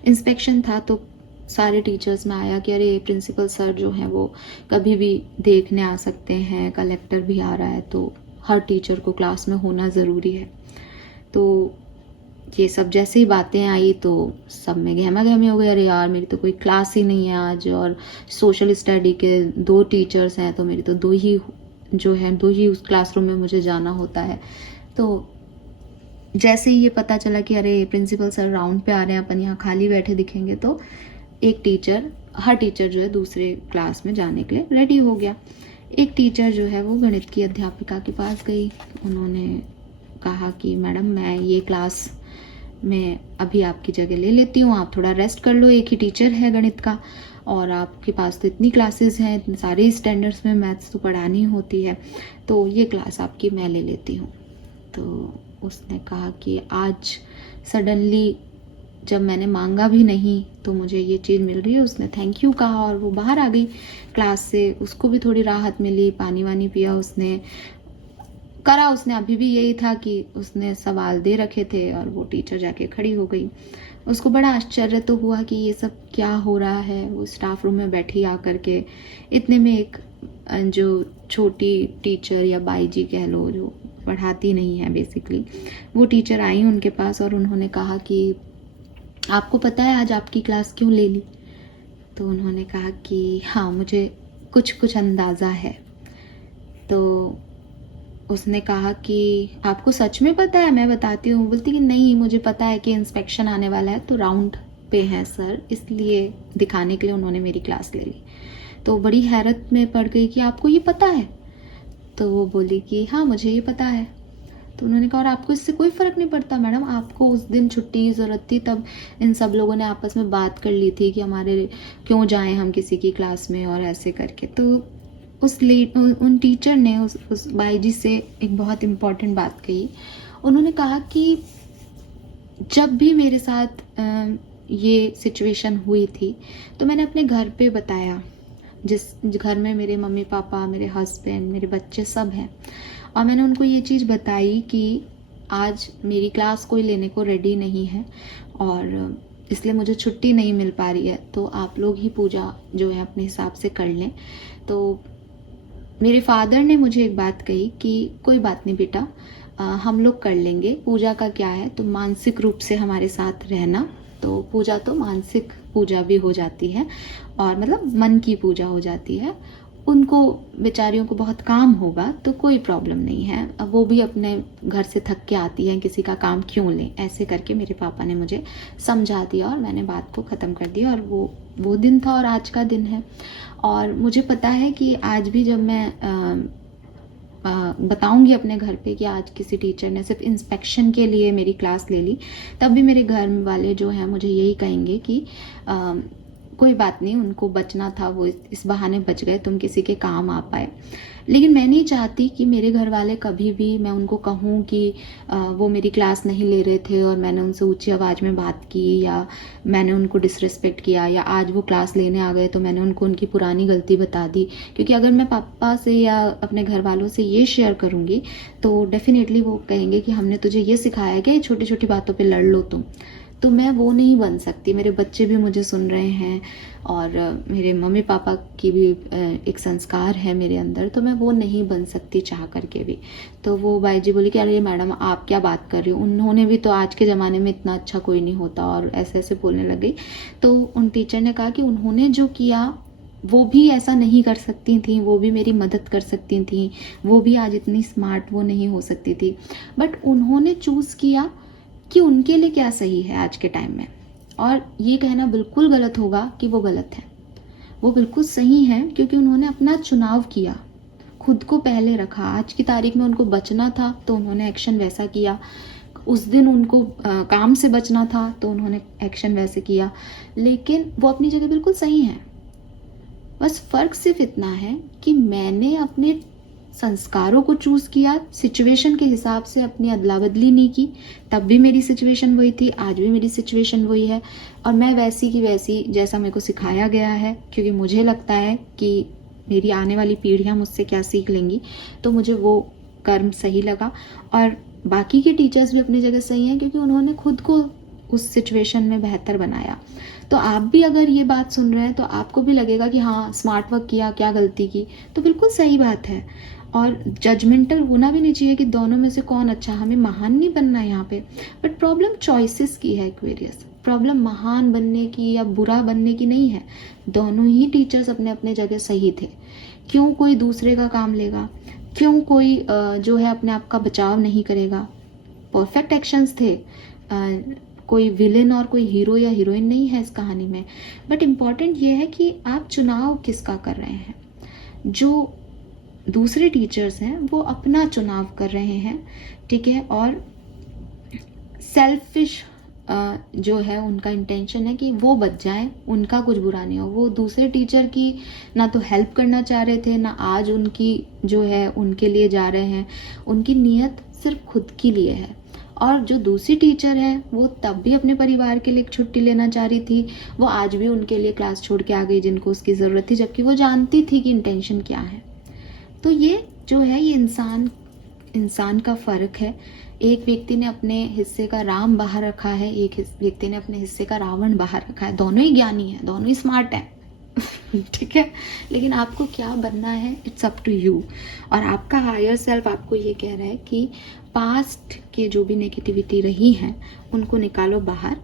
इंस्पेक्शन था, तो सारे टीचर्स में आया कि अरे प्रिंसिपल सर जो हैं वो कभी भी देखने आ सकते हैं, कलेक्टर भी आ रहा है, तो हर टीचर को क्लास में होना ज़रूरी है। तो ये सब जैसे ही बातें आई तो सब में गहमा गहमी हो गई, अरे यार मेरी तो कोई क्लास ही नहीं है आज, और सोशल स्टडी के 2 टीचर्स हैं, तो मेरी तो 2 ही उस क्लासरूम में मुझे जाना होता है। तो जैसे ही ये पता चला कि अरे प्रिंसिपल सर राउंड पे आ रहे हैं, अपन यहाँ खाली बैठे दिखेंगे, तो हर टीचर जो है दूसरे क्लास में जाने के लिए रेडी हो गया। एक टीचर जो है वो गणित की अध्यापिका के पास गई, उन्होंने कहा कि मैडम मैं ये क्लास में अभी आपकी जगह ले लेती हूँ, आप थोड़ा रेस्ट कर लो, एक ही टीचर है गणित का, और आपके पास तो इतनी क्लासेस हैं, इतने सारे स्टैंडर्ड्स में मैथ्स तो पढ़ानी होती है, तो ये क्लास आपकी मैं ले लेती हूँ। तो उसने कहा कि आज सडनली जब मैंने मांगा भी नहीं तो मुझे ये चीज़ मिल रही है। उसने थैंक यू कहा और वो बाहर आ गई क्लास से, उसको भी थोड़ी राहत मिली, पानी वानी पिया उसने अभी भी यही था कि उसने सवाल दे रखे थे और वो टीचर जाके खड़ी हो गई। उसको बड़ा आश्चर्य तो हुआ कि ये सब क्या हो रहा है। वो स्टाफ रूम में बैठी आकर के, इतने में एक जो छोटी टीचर या बाई जी कह लो, जो पढ़ाती नहीं है बेसिकली, वो टीचर आई उनके पास और उन्होंने कहा कि आपको पता है आज आपकी क्लास क्यों ले ली? तो उन्होंने कहा कि हाँ, मुझे कुछ अंदाज़ा है। तो उसने कहा कि आपको सच में पता है? मैं बताती हूँ। बोलती कि नहीं, मुझे पता है कि इंस्पेक्शन आने वाला है तो राउंड पे हैं सर, इसलिए दिखाने के लिए उन्होंने मेरी क्लास ले ली। तो बड़ी हैरत में पड़ गई कि आपको ये पता है? तो वो बोली कि हाँ, मुझे ये पता है। तो उन्होंने कहा और आपको इससे कोई फ़र्क नहीं पड़ता? मैडम आपको उस दिन छुट्टी की ज़रूरत थी, तब इन सब लोगों ने आपस में बात कर ली थी कि हमारे क्यों जाएं हम किसी की क्लास में और ऐसे करके। तो उन टीचर ने उस बाई जी से एक बहुत इम्पॉर्टेंट बात कही। उन्होंने कहा कि जब भी मेरे साथ ये सिचुएशन हुई थी तो मैंने अपने घर पे बताया, जिस घर में मेरे मम्मी पापा, मेरे हस्बैंड, मेरे बच्चे सब हैं, और मैंने उनको ये चीज़ बताई कि आज मेरी क्लास कोई लेने को रेडी नहीं है और इसलिए मुझे छुट्टी नहीं मिल पा रही है, तो आप लोग ही पूजा जो है अपने हिसाब से कर लें। तो मेरे फादर ने मुझे एक बात कही कि कोई बात नहीं बेटा, हम लोग कर लेंगे, पूजा का क्या है, तो मानसिक रूप से हमारे साथ रहना। तो पूजा तो मानसिक पूजा भी हो जाती है और मतलब मन की पूजा हो जाती है। उनको बेचारियों को बहुत काम होगा तो कोई प्रॉब्लम नहीं है, अब वो भी अपने घर से थक के आती हैं, किसी का काम क्यों लें। ऐसे करके मेरे पापा ने मुझे समझा दिया और मैंने बात को ख़त्म कर दिया। और वो दिन था और आज का दिन है। और मुझे पता है कि आज भी जब मैं बताऊंगी अपने घर पे कि आज किसी टीचर ने सिर्फ इंस्पेक्शन के लिए मेरी क्लास ले ली, तब भी मेरे घर वाले जो हैं मुझे यही कहेंगे कि कोई बात नहीं, उनको बचना था, वो इस बहाने बच गए, तुम किसी के काम आ पाए। लेकिन मैं नहीं चाहती कि मेरे घर वाले कभी भी मैं उनको कहूँ कि वो मेरी क्लास नहीं ले रहे थे और मैंने उनसे ऊंची आवाज़ में बात की, या मैंने उनको डिसरिस्पेक्ट किया, या आज वो क्लास लेने आ गए तो मैंने उनको उनकी पुरानी गलती बता दी। क्योंकि अगर मैं पापा से या अपने घर वालों से ये शेयर करूँगी तो डेफिनेटली वो कहेंगे कि हमने तुझे ये सिखाया क्या, छोटी छोटी बातों पर लड़ लो तुम। तो मैं वो नहीं बन सकती। मेरे बच्चे भी मुझे सुन रहे हैं और मेरे मम्मी पापा की भी एक संस्कार है मेरे अंदर, तो मैं वो नहीं बन सकती चाह करके भी। तो वो बाई जी बोली कि अरे मैडम आप क्या बात कर रही हो, उन्होंने भी तो आज के ज़माने में इतना अच्छा कोई नहीं होता, और ऐसे ऐसे बोलने लग गई। तो उन टीचर ने कहा कि उन्होंने जो किया वो भी ऐसा नहीं कर सकती थी, वो भी मेरी मदद कर सकती थी, वो भी आज इतनी स्मार्ट वो नहीं हो सकती थी, बट उन्होंने चूज़ किया कि उनके लिए क्या सही है आज के टाइम में। और ये कहना बिल्कुल गलत होगा कि वो गलत है, वो बिल्कुल सही है, क्योंकि उन्होंने अपना चुनाव किया, खुद को पहले रखा। आज की तारीख में उनको बचना था तो उन्होंने एक्शन वैसा किया, उस दिन उनको काम से बचना था तो उन्होंने एक्शन वैसे किया, लेकिन वो अपनी जगह बिल्कुल सही है। बस फ़र्क सिर्फ इतना है कि मैंने अपने संस्कारों को चूज़ किया, सिचुएशन के हिसाब से अपनी अदला बदली नहीं की। तब भी मेरी सिचुएशन वही थी, आज भी मेरी सिचुएशन वही है, और मैं वैसी की वैसी जैसा मेरे को सिखाया गया है, क्योंकि मुझे लगता है कि मेरी आने वाली पीढ़ियाँ मुझसे क्या सीख लेंगी, तो मुझे वो कर्म सही लगा। और बाकी के टीचर्स भी अपनी जगह सही हैं, क्योंकि उन्होंने खुद को उस सिचुएशन में बेहतर बनाया। तो आप भी अगर ये बात सुन रहे हैं तो आपको भी लगेगा कि हाँ स्मार्ट वर्क किया, क्या गलती की, तो बिल्कुल सही बात है। और जजमेंटल होना भी नहीं चाहिए कि दोनों में से कौन अच्छा, हमें महान नहीं बनना है यहाँ पे। बट प्रॉब्लम चॉइसेस की है एक्वेरियस, प्रॉब्लम महान बनने की या बुरा बनने की नहीं है। दोनों ही टीचर्स अपने अपने जगह सही थे। क्यों कोई दूसरे का काम लेगा, क्यों कोई जो है अपने आप का बचाव नहीं करेगा। परफेक्ट एक्शंस थे, कोई विलेन और कोई हीरो या हीरोइन नहीं है इस कहानी में। बट इम्पॉर्टेंट ये है कि आप चुनाव किसका कर रहे हैं। जो दूसरे टीचर्स हैं वो अपना चुनाव कर रहे हैं, ठीक है, और सेल्फिश जो है उनका इंटेंशन है कि वो बच जाएं, उनका कुछ बुरा नहीं हो। वो दूसरे टीचर की ना तो हेल्प करना चाह रहे थे, ना आज उनकी जो है उनके लिए जा रहे हैं। उनकी नीयत सिर्फ खुद के लिए है। और जो दूसरी टीचर है वो तब भी अपने परिवार के लिए एक छुट्टी लेना चाह रही थी, वो आज भी उनके लिए क्लास छोड़ के आ गई जिनको उसकी ज़रूरत थी, जबकि वो जानती थी कि इंटेंशन क्या है। तो ये जो है ये इंसान का फ़र्क है। एक व्यक्ति ने अपने हिस्से का राम बाहर रखा है, एक व्यक्ति ने अपने हिस्से का रावण बाहर रखा है। दोनों ही ज्ञानी हैं, दोनों ही स्मार्ट हैं ठीक है, लेकिन आपको क्या बनना है, इट्स अप टू यू। और आपका हायर सेल्फ आपको ये कह रहा है कि पास्ट के जो भी नेगेटिविटी रही हैं उनको निकालो बाहर,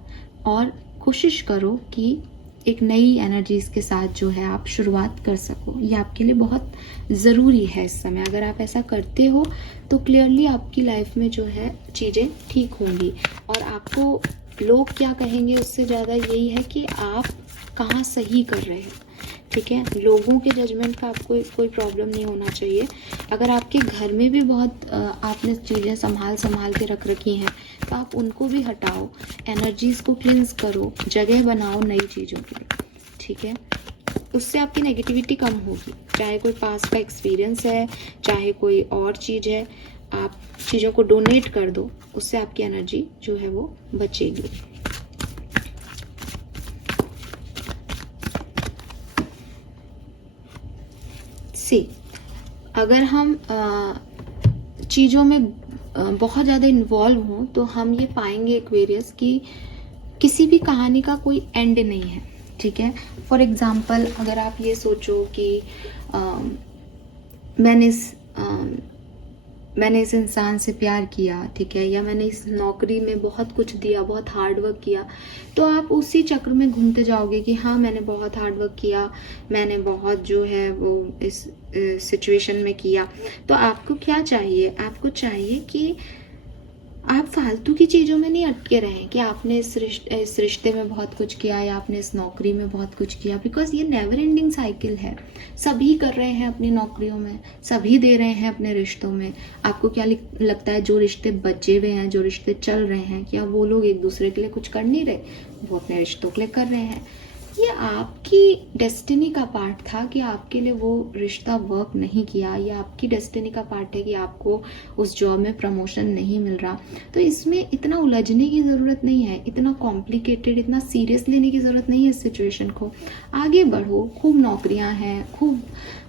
और कोशिश करो कि एक नई एनर्जीज़ के साथ जो है आप शुरुआत कर सको। ये आपके लिए बहुत ज़रूरी है इस समय। अगर आप ऐसा करते हो तो क्लियरली आपकी लाइफ में जो है चीज़ें ठीक होंगी। और आपको लोग क्या कहेंगे उससे ज़्यादा यही है कि आप कहाँ सही कर रहे हैं, ठीक है। लोगों के जजमेंट का आपको कोई प्रॉब्लम नहीं होना चाहिए। अगर आपके घर में भी बहुत आपने चीज़ें संभाल के रख रखी हैं तो आप उनको भी हटाओ, एनर्जीज़ को क्लींस करो, जगह बनाओ नई चीज़ों की, ठीक है। उससे आपकी नेगेटिविटी कम होगी। चाहे कोई पास्ट का एक्सपीरियंस है, चाहे कोई और चीज़ है, आप चीज़ों को डोनेट कर दो, उससे आपकी एनर्जी जो है वो बचेगी। अगर हम चीज़ों में बहुत ज़्यादा इन्वॉल्व हों तो हम ये पाएंगे एक्वेरियस कि किसी भी कहानी का कोई एंड नहीं है, ठीक है। फॉर एग्ज़ाम्पल अगर आप ये सोचो कि मैंने इस इंसान से प्यार किया, ठीक है, या मैंने इस नौकरी में बहुत कुछ दिया, बहुत हार्ड वर्क किया, तो आप उसी चक्र में घूमते जाओगे कि हाँ मैंने बहुत हार्ड वर्क किया, मैंने बहुत जो है वो इस सिचुएशन में किया। तो आपको क्या चाहिए, आपको चाहिए कि आप फालतू की चीज़ों में नहीं अटके रहें कि आपने इस रिश्ते में बहुत कुछ किया या आपने इस नौकरी में बहुत कुछ किया, बिकॉज ये नेवर एंडिंग साइकिल है। सभी कर रहे हैं अपनी नौकरियों में, सभी दे रहे हैं अपने रिश्तों में। आपको क्या लगता है जो रिश्ते बचे हुए हैं, जो रिश्ते चल रहे हैं, क्या वो लोग एक दूसरे के लिए कुछ कर नहीं रहे? वो अपने रिश्तों के लिए कर रहे हैं। ये आपकी डेस्टिनी का पार्ट था कि आपके लिए वो रिश्ता वर्क नहीं किया, या आपकी डेस्टिनी का पार्ट है कि आपको उस जॉब में प्रमोशन नहीं मिल रहा। तो इसमें इतना उलझने की ज़रूरत नहीं है, इतना कॉम्प्लिकेटेड, इतना सीरियस लेने की ज़रूरत नहीं है इस सिचुएशन को। आगे बढ़ो, खूब नौकरियां हैं, खूब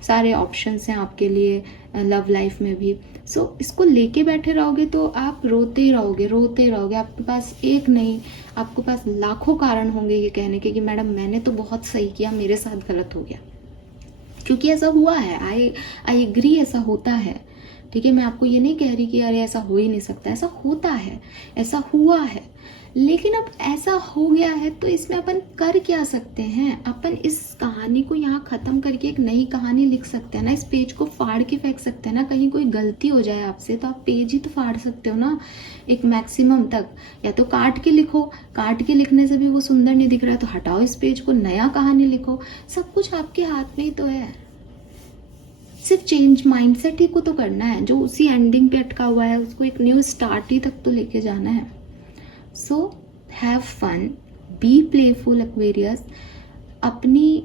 सारे ऑप्शंस हैं आपके लिए लव लाइफ में भी। सो इसको लेके बैठे रहोगे तो आप रोते रहोगे, रोते रहोगे। आपके पास एक नहीं, आपके पास लाखों कारण होंगे ये कहने के कि मैडम मैंने तो बहुत सही किया, मेरे साथ गलत हो गया। क्योंकि ऐसा हुआ है, आई एग्री, ऐसा होता है। ठीक है, मैं आपको ये नहीं कह रही कि अरे ऐसा हो ही नहीं सकता, ऐसा होता है, ऐसा हुआ है। लेकिन अब ऐसा हो गया है तो इसमें अपन कर क्या सकते हैं? अपन इस कहानी को यहाँ ख़त्म करके एक नई कहानी लिख सकते हैं ना, इस पेज को फाड़ के फेंक सकते हैं ना। कहीं कोई गलती हो जाए आपसे तो आप पेज ही तो फाड़ सकते हो ना एक मैक्सिमम तक। या तो काट के लिखो, काट के लिखने से भी वो सुंदर नहीं दिख रहा है तो हटाओ इस पेज को, नया कहानी लिखो। सब कुछ आपके हाथ में ही तो है। सिर्फ चेंज माइंडसेट ही को तो करना है, जो उसी एंडिंग पे अटका हुआ है उसको एक न्यू स्टार्ट ही तक तो लेके जाना है। So have fun, be playful Aquarius. अपनी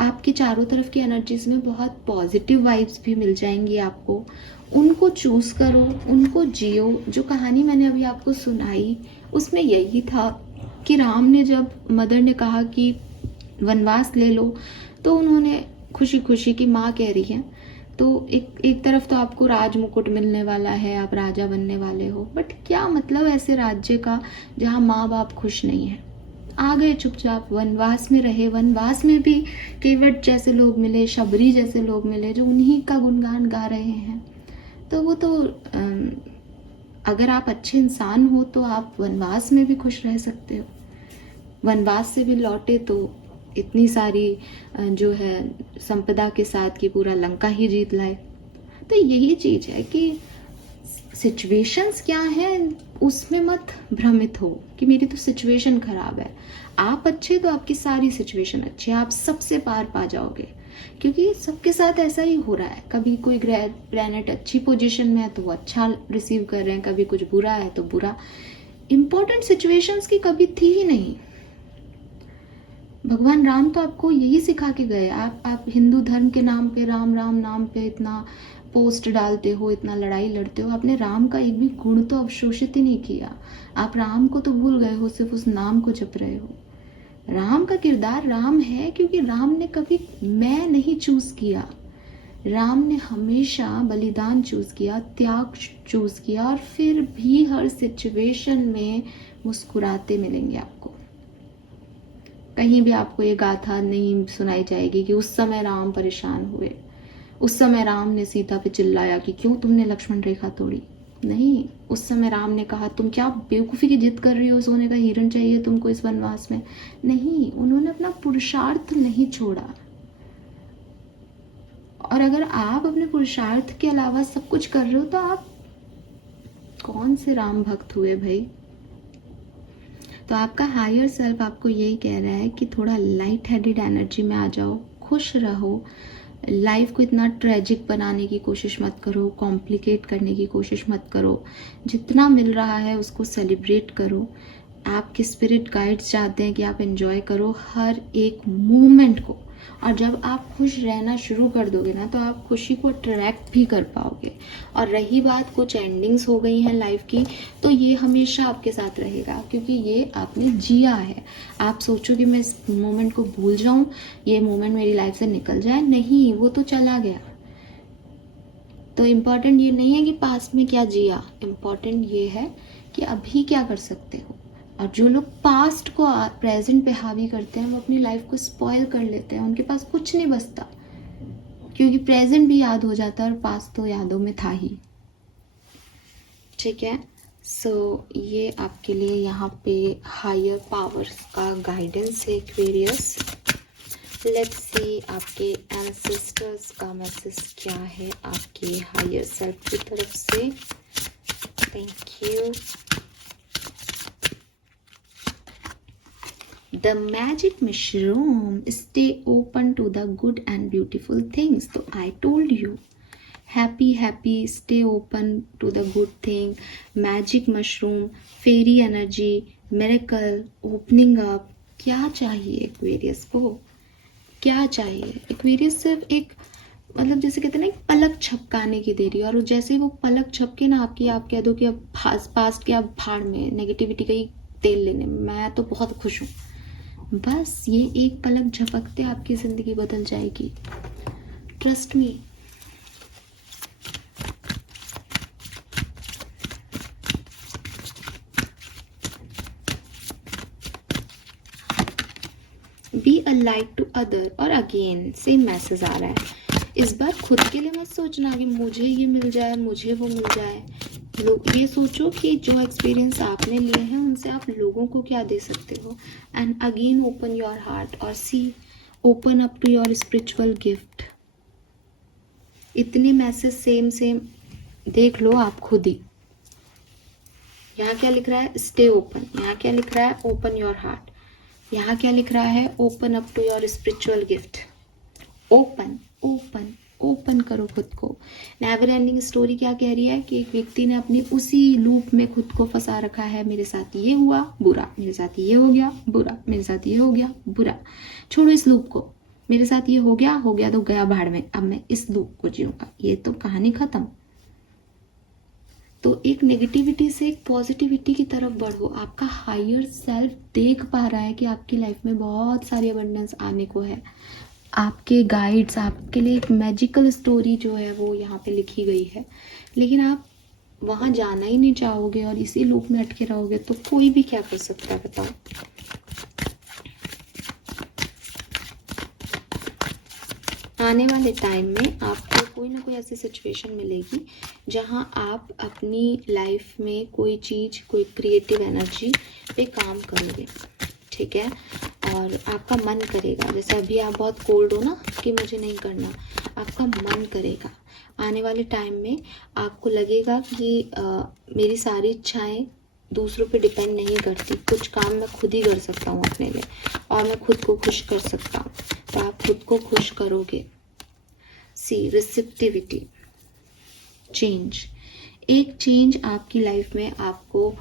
आपके चारों तरफ की एनर्जीज में बहुत पॉजिटिव वाइब्स भी मिल जाएंगी आपको, उनको चूज करो, उनको जियो। जो कहानी मैंने अभी आपको सुनाई उसमें यही था कि राम ने, जब मदर ने कहा कि वनवास ले लो, तो उन्होंने खुशी खुशी की माँ कह रही है तो एक तरफ तो आपको राज मुकुट मिलने वाला है, आप राजा बनने वाले हो, बट क्या मतलब ऐसे राज्य का जहाँ माँ बाप खुश नहीं है। आ गए चुपचाप, वनवास में रहे। वनवास में भी केवट जैसे लोग मिले, शबरी जैसे लोग मिले जो उन्हीं का गुणगान गा रहे हैं। तो वो तो अगर आप अच्छे इंसान हो तो आप वनवास में भी खुश रह सकते हो। वनवास से भी लौटे तो इतनी सारी जो है संपदा के साथ कि पूरा लंका ही जीत लाए। तो यही चीज है कि सिचुएशंस क्या है उसमें मत भ्रमित हो कि मेरी तो सिचुएशन खराब है। आप अच्छे तो आपकी सारी सिचुएशन अच्छी है, आप सबसे पार पा जाओगे। क्योंकि सबके साथ ऐसा ही हो रहा है, कभी कोई ग्रह प्लैनेट अच्छी पोजीशन में है तो वो अच्छा रिसीव कर रहे हैं, कभी कुछ बुरा है तो बुरा। इंपॉर्टेंट सिचुएशंस की कभी थी ही नहीं। भगवान राम तो आपको यही सिखा के गए। आप हिंदू धर्म के नाम पे, राम राम नाम पे इतना पोस्ट डालते हो, इतना लड़ाई लड़ते हो, आपने राम का एक भी गुण तो अवशोषित ही नहीं किया। आप राम को तो भूल गए हो, सिर्फ उस नाम को जप रहे हो। राम का किरदार राम है क्योंकि राम ने कभी मैं नहीं चूज किया। राम ने हमेशा बलिदान चूज किया, त्याग चूज किया, और फिर भी हर सिचुएशन में मुस्कुराते मिलेंगे आपको। कहीं भी आपको ये गाथा नहीं सुनाई जाएगी कि उस समय राम परेशान हुए, उस समय राम ने सीता पे चिल्लाया कि क्यों तुमने लक्ष्मण रेखा तोड़ी। नहीं, उस समय राम ने कहा तुम क्या बेवकूफ़ी की जिद कर रही हो, सोने का हिरण चाहिए तुमको इस वनवास में। नहीं, उन्होंने अपना पुरुषार्थ नहीं छोड़ा। और अगर आप अपने पुरुषार्थ के अलावा सब कुछ कर रहे हो तो आप कौन से राम भक्त हुए भाई। तो आपका हायर सेल्फ आपको यही कह रहा है कि थोड़ा लाइट हेडेड एनर्जी में आ जाओ, खुश रहो। लाइफ को इतना ट्रेजिक बनाने की कोशिश मत करो, कॉम्प्लिकेट करने की कोशिश मत करो। जितना मिल रहा है उसको सेलिब्रेट करो। आपके स्पिरिट गाइड्स चाहते हैं कि आप एंजॉय करो हर एक मोमेंट को। और जब आप खुश रहना शुरू कर दोगे ना तो आप खुशी को अट्रैक्ट भी कर पाओगे। और रही बात कुछ एंडिंग्स हो गई हैं लाइफ की, तो ये हमेशा आपके साथ रहेगा क्योंकि ये आपने जिया है। आप सोचो कि मैं इस मोमेंट को भूल जाऊं, ये मोमेंट मेरी लाइफ से निकल जाए, नहीं, वो तो चला गया। तो इम्पॉर्टेंट ये नहीं है कि पास्ट में क्या जिया, इम्पॉर्टेंट ये है कि अभी क्या कर सकते हो। और जो लोग पास्ट को प्रेजेंट पे हावी करते हैं वो अपनी लाइफ को स्पॉइल कर लेते हैं, उनके पास कुछ नहीं बचता क्योंकि प्रेजेंट भी याद हो जाता है और पास्ट तो यादों में था ही। ठीक है, सो ये आपके लिए यहाँ पे हायर पावर्स का गाइडेंस है एक्वेरियस। लेट्स सी आपके एंसेस्टर्स का मैसेज क्या है आपके हायर सेल्फ की तरफ से। Thank you. The magic mushroom, stay open to the good and beautiful things. So I told you, happy, stay open to the good thing. Magic mushroom, fairy energy, miracle, opening up, क्या चाहिए Aquarius को, क्या चाहिए? Aquarius सिर्फ एक मतलब जैसे कहते हैं ना, एक पलक झपकाने की देरी, और जैसे ही वो पलक झपके ना आपकी, आप कह दो कि अब पास्ट के अब भाड़ में, नेगेटिविटी का ही तेल लेने में, मैं तो बहुत खुश हूँ। बस ये एक पलक झपकते आपकी ज़िंदगी बदल जाएगी, trust me. Be a light to other, और अगेन सेम मैसेज आ रहा है। इस बार खुद के लिए मत सोचना कि मुझे ये मिल जाए, मुझे वो मिल जाए। ये सोचो कि जो एक्सपीरियंस आपने लिए हैं उनसे आप लोगों को क्या दे सकते हो। And again open your heart और see, open up to your spiritual gift. इतने मैसेज सेम सेम देख लो आप खुद ही। यहाँ क्या लिख रहा है? Stay open. यहाँ क्या लिख रहा है? Open your heart. यहाँ क्या लिख रहा है? Open up to your spiritual gift. Open open open करो खुद को। नेवर एंडिंग स्टोरी क्या कह रही है कि एक व्यक्ति ने अपने उसी लूप में खुद को फंसा रखा है। मेरे साथ ये हुआ बुरा, मेरे साथ ये हो गया बुरा, मेरे साथ ये हो गया बुरा। छोड़ो इस लूप को, मेरे साथ ये हो गया तो गया भाड़ में, अब मैं इस लूप को जीऊंगा। ये तो कहानी खत्म। तो एक नेगेटिविटी से एक पॉजिटिविटी की तरफ बढ़ो। आपका हायर सेल्फ देख पा रहा है कि आपकी लाइफ में बहुत सारी अबंडेंस आने को है। आपके गाइड्स आपके लिए एक मैजिकल स्टोरी जो है वो यहाँ पे लिखी गई है, लेकिन आप वहाँ जाना ही नहीं चाहोगे और इसी लूप में अटके रहोगे तो कोई भी क्या कर सकता है बताओ। आने वाले टाइम में आपको कोई ना कोई ऐसी सिचुएशन मिलेगी जहां आप अपनी लाइफ में कोई चीज़, कोई क्रिएटिव एनर्जी पे काम करोगे, ठीक है। और आपका मन करेगा, जैसे अभी आप बहुत कोल्ड हो ना कि मुझे नहीं करना, आपका मन करेगा। आने वाले टाइम में आपको लगेगा कि मेरी सारी इच्छाएं दूसरों पे डिपेंड नहीं करती, कुछ काम मैं खुद ही कर सकता हूँ अपने लिए और मैं खुद को खुश कर सकता हूँ। तो आप खुद को खुश करोगे। सी रिसेप्टिविटी, चेंज। एक चेंज आपकी लाइफ में आपको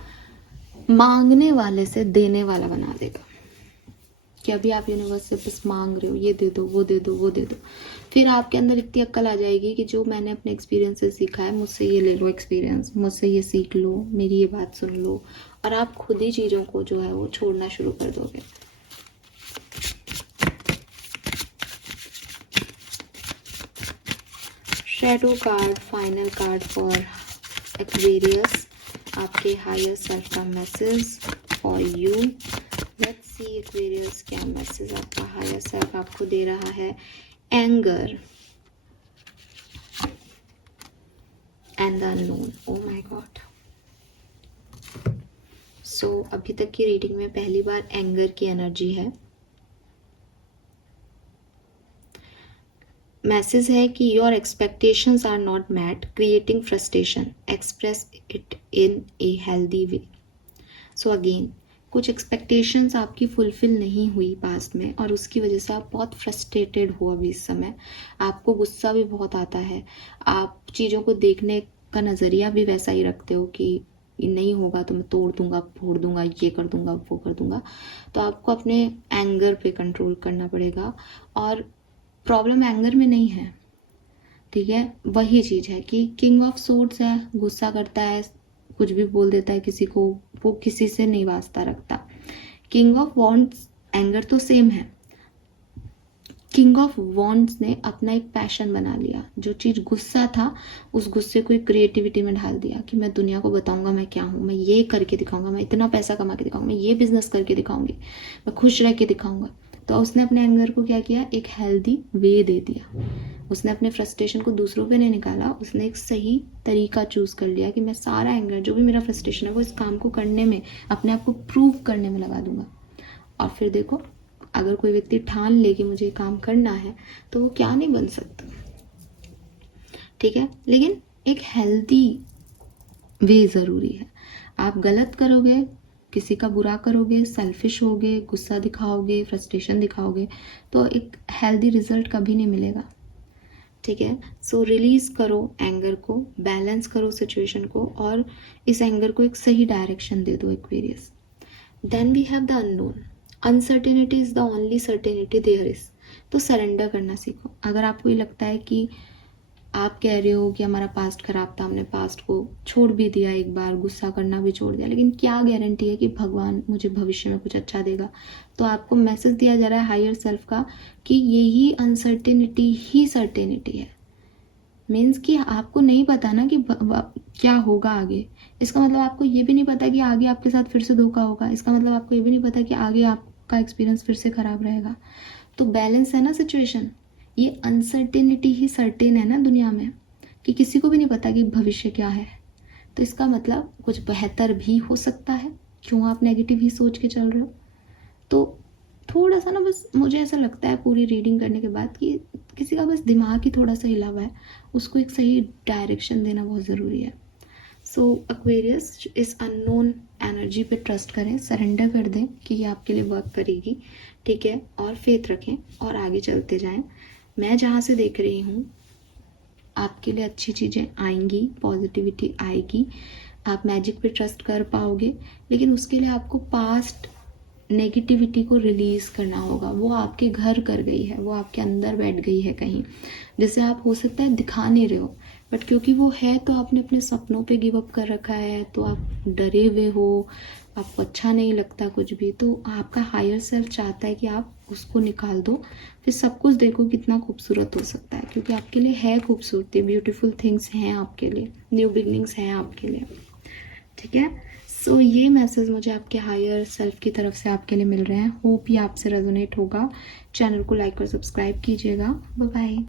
मांगने वाले से देने वाला बना देगा कि अभी आप यूनिवर्स से बस मांग रहे हो, ये दे दो, वो दे दो, वो दे दो। फिर आपके अंदर इतनी अक्ल आ जाएगी कि जो मैंने अपने एक्सपीरियंस से सीखा है, मुझसे ये ले लो एक्सपीरियंस, मुझसे ये सीख लो, मेरी ये बात सुन लो, और आप खुद ही चीज़ों को जो है वो छोड़ना शुरू कर दोगे। Shadow card, final card for Aquarius, आपके हायर सेल्फ का message for you. Let's see Aquarius, क्या मैसेज आपका हायर सेल्फ आपको दे रहा है। Anger and the unknown. Oh my god. So अभी तक की रीडिंग में पहली बार एंगर की एनर्जी है। मैसेज है कि your expectations are not met, creating frustration, express it in a healthy way. So again कुछ एक्सपेक्टेशंस आपकी फुलफिल नहीं हुई पास्ट में और उसकी वजह से आप बहुत फ्रस्ट्रेटेड हो अभी इस समय। आपको गुस्सा भी बहुत आता है, आप चीज़ों को देखने का नज़रिया भी वैसा ही रखते हो कि नहीं होगा तो मैं तोड़ दूंगा, फोड़ दूंगा, ये कर दूंगा, वो कर दूंगा। तो आपको अपने एंगर पे कंट्रोल करना पड़ेगा। और प्रॉब्लम एंगर में नहीं है, ठीक है। वही चीज़ है कि किंग ऑफ सोर्ड्स है, गुस्सा करता है, कुछ भी बोल देता है किसी को, वो किसी से नहीं वास्ता रखता। किंग ऑफ वॉन्ड्स, एंगर तो सेम है। किंग ऑफ वॉन्ड्स ने अपना एक पैशन बना लिया। जो चीज़ गुस्सा था उस गुस्से को एक क्रिएटिविटी में ढाल दिया कि मैं दुनिया को बताऊंगा मैं क्या हूँ, मैं ये करके दिखाऊंगा, मैं इतना पैसा कमा के दिखाऊंगा, मैं ये बिजनेस करके दिखाऊंगी, मैं खुश रह के दिखाऊंगा। तो उसने अपने एंगर को क्या किया, एक हेल्दी वे दे दिया। उसने अपने फ्रस्ट्रेशन को दूसरों पे नहीं निकाला, उसने एक सही तरीका चूज कर लिया कि मैं सारा एंगर, जो भी मेरा फ्रस्ट्रेशन है, वो इस काम को करने में, अपने आप को प्रूव करने में लगा दूंगा। और फिर देखो, अगर कोई व्यक्ति ठान ले कि मुझे काम करना है तो वो क्या नहीं बन सकता, ठीक है। लेकिन एक हेल्दी वे ज़रूरी है। आप गलत करोगे, किसी का बुरा करोगे, सेल्फिश होगे, गुस्सा दिखाओगे, फ्रस्ट्रेशन दिखाओगे, तो एक हेल्दी रिजल्ट कभी नहीं मिलेगा, ठीक है। सो रिलीज करो एंगर को, बैलेंस करो सिचुएशन को और इस एंगर को एक सही डायरेक्शन दे दो Aquarius. Then we have the unknown. Uncertainty is the only certainty there is. तो सरेंडर करना सीखो। अगर आपको ये लगता है कि आप कह रहे हो कि हमारा पास्ट खराब था, हमने पास्ट को छोड़ भी दिया, एक बार गुस्सा करना भी छोड़ दिया, लेकिन क्या गारंटी है कि भगवान मुझे भविष्य में कुछ अच्छा देगा। तो आपको मैसेज दिया जा रहा है हायर सेल्फ का कि यही अनसर्टेनिटी ही सर्टेनिटी है। मीन्स कि आपको नहीं पता ना कि क्या होगा आगे। इसका मतलब आपको ये भी नहीं पता कि आगे आपके साथ फिर से धोखा होगा। इसका मतलब आपको ये भी नहीं पता कि आगे आपका एक्सपीरियंस फिर से ख़राब रहेगा। तो बैलेंस है ना सिचुएशन। ये अनसर्टेनिटी ही सर्टेन है ना दुनिया में, कि किसी को भी नहीं पता कि भविष्य क्या है। तो इसका मतलब कुछ बेहतर भी हो सकता है। क्यों आप नेगेटिव ही सोच के चल रहे हो? तो थोड़ा सा ना, बस मुझे ऐसा लगता है पूरी रीडिंग करने के बाद कि किसी का बस दिमाग ही थोड़ा सा हिला हुआ है, उसको एक सही डायरेक्शन देना बहुत ज़रूरी है। सो एक्वेरियस, इस अननोन एनर्जी पे ट्रस्ट करें, सरेंडर कर दें कि ये आपके लिए वर्क करेगी, ठीक है, और फेथ रखें और आगे चलते जाएं। मैं जहाँ से देख रही हूँ आपके लिए अच्छी चीज़ें आएंगी, पॉजिटिविटी आएगी, आप मैजिक पे ट्रस्ट कर पाओगे। लेकिन उसके लिए आपको पास्ट नेगेटिविटी को रिलीज़ करना होगा। वो आपके घर कर गई है, वो आपके अंदर बैठ गई है कहीं, जिसे आप हो सकता है दिखा नहीं रहे हो, बट क्योंकि वो है तो आपने अपने सपनों पे गिव अप कर रखा है, तो आप डरे हुए हो, आपको अच्छा नहीं लगता कुछ भी। तो आपका हायर सेल्फ चाहता है कि आप उसको निकाल दो, फिर सब कुछ देखो कितना खूबसूरत हो सकता है, क्योंकि आपके लिए है खूबसूरती, ब्यूटीफुल थिंग्स हैं आपके लिए, न्यू बिगनिंग्स हैं आपके लिए, ठीक है। सो ये मैसेज मुझे आपके हायर सेल्फ की तरफ से आपके लिए मिल रहे हैं। होप ये आपसे रेजोनेट होगा। चैनल को लाइक और सब्सक्राइब कीजिएगा। Bye bye.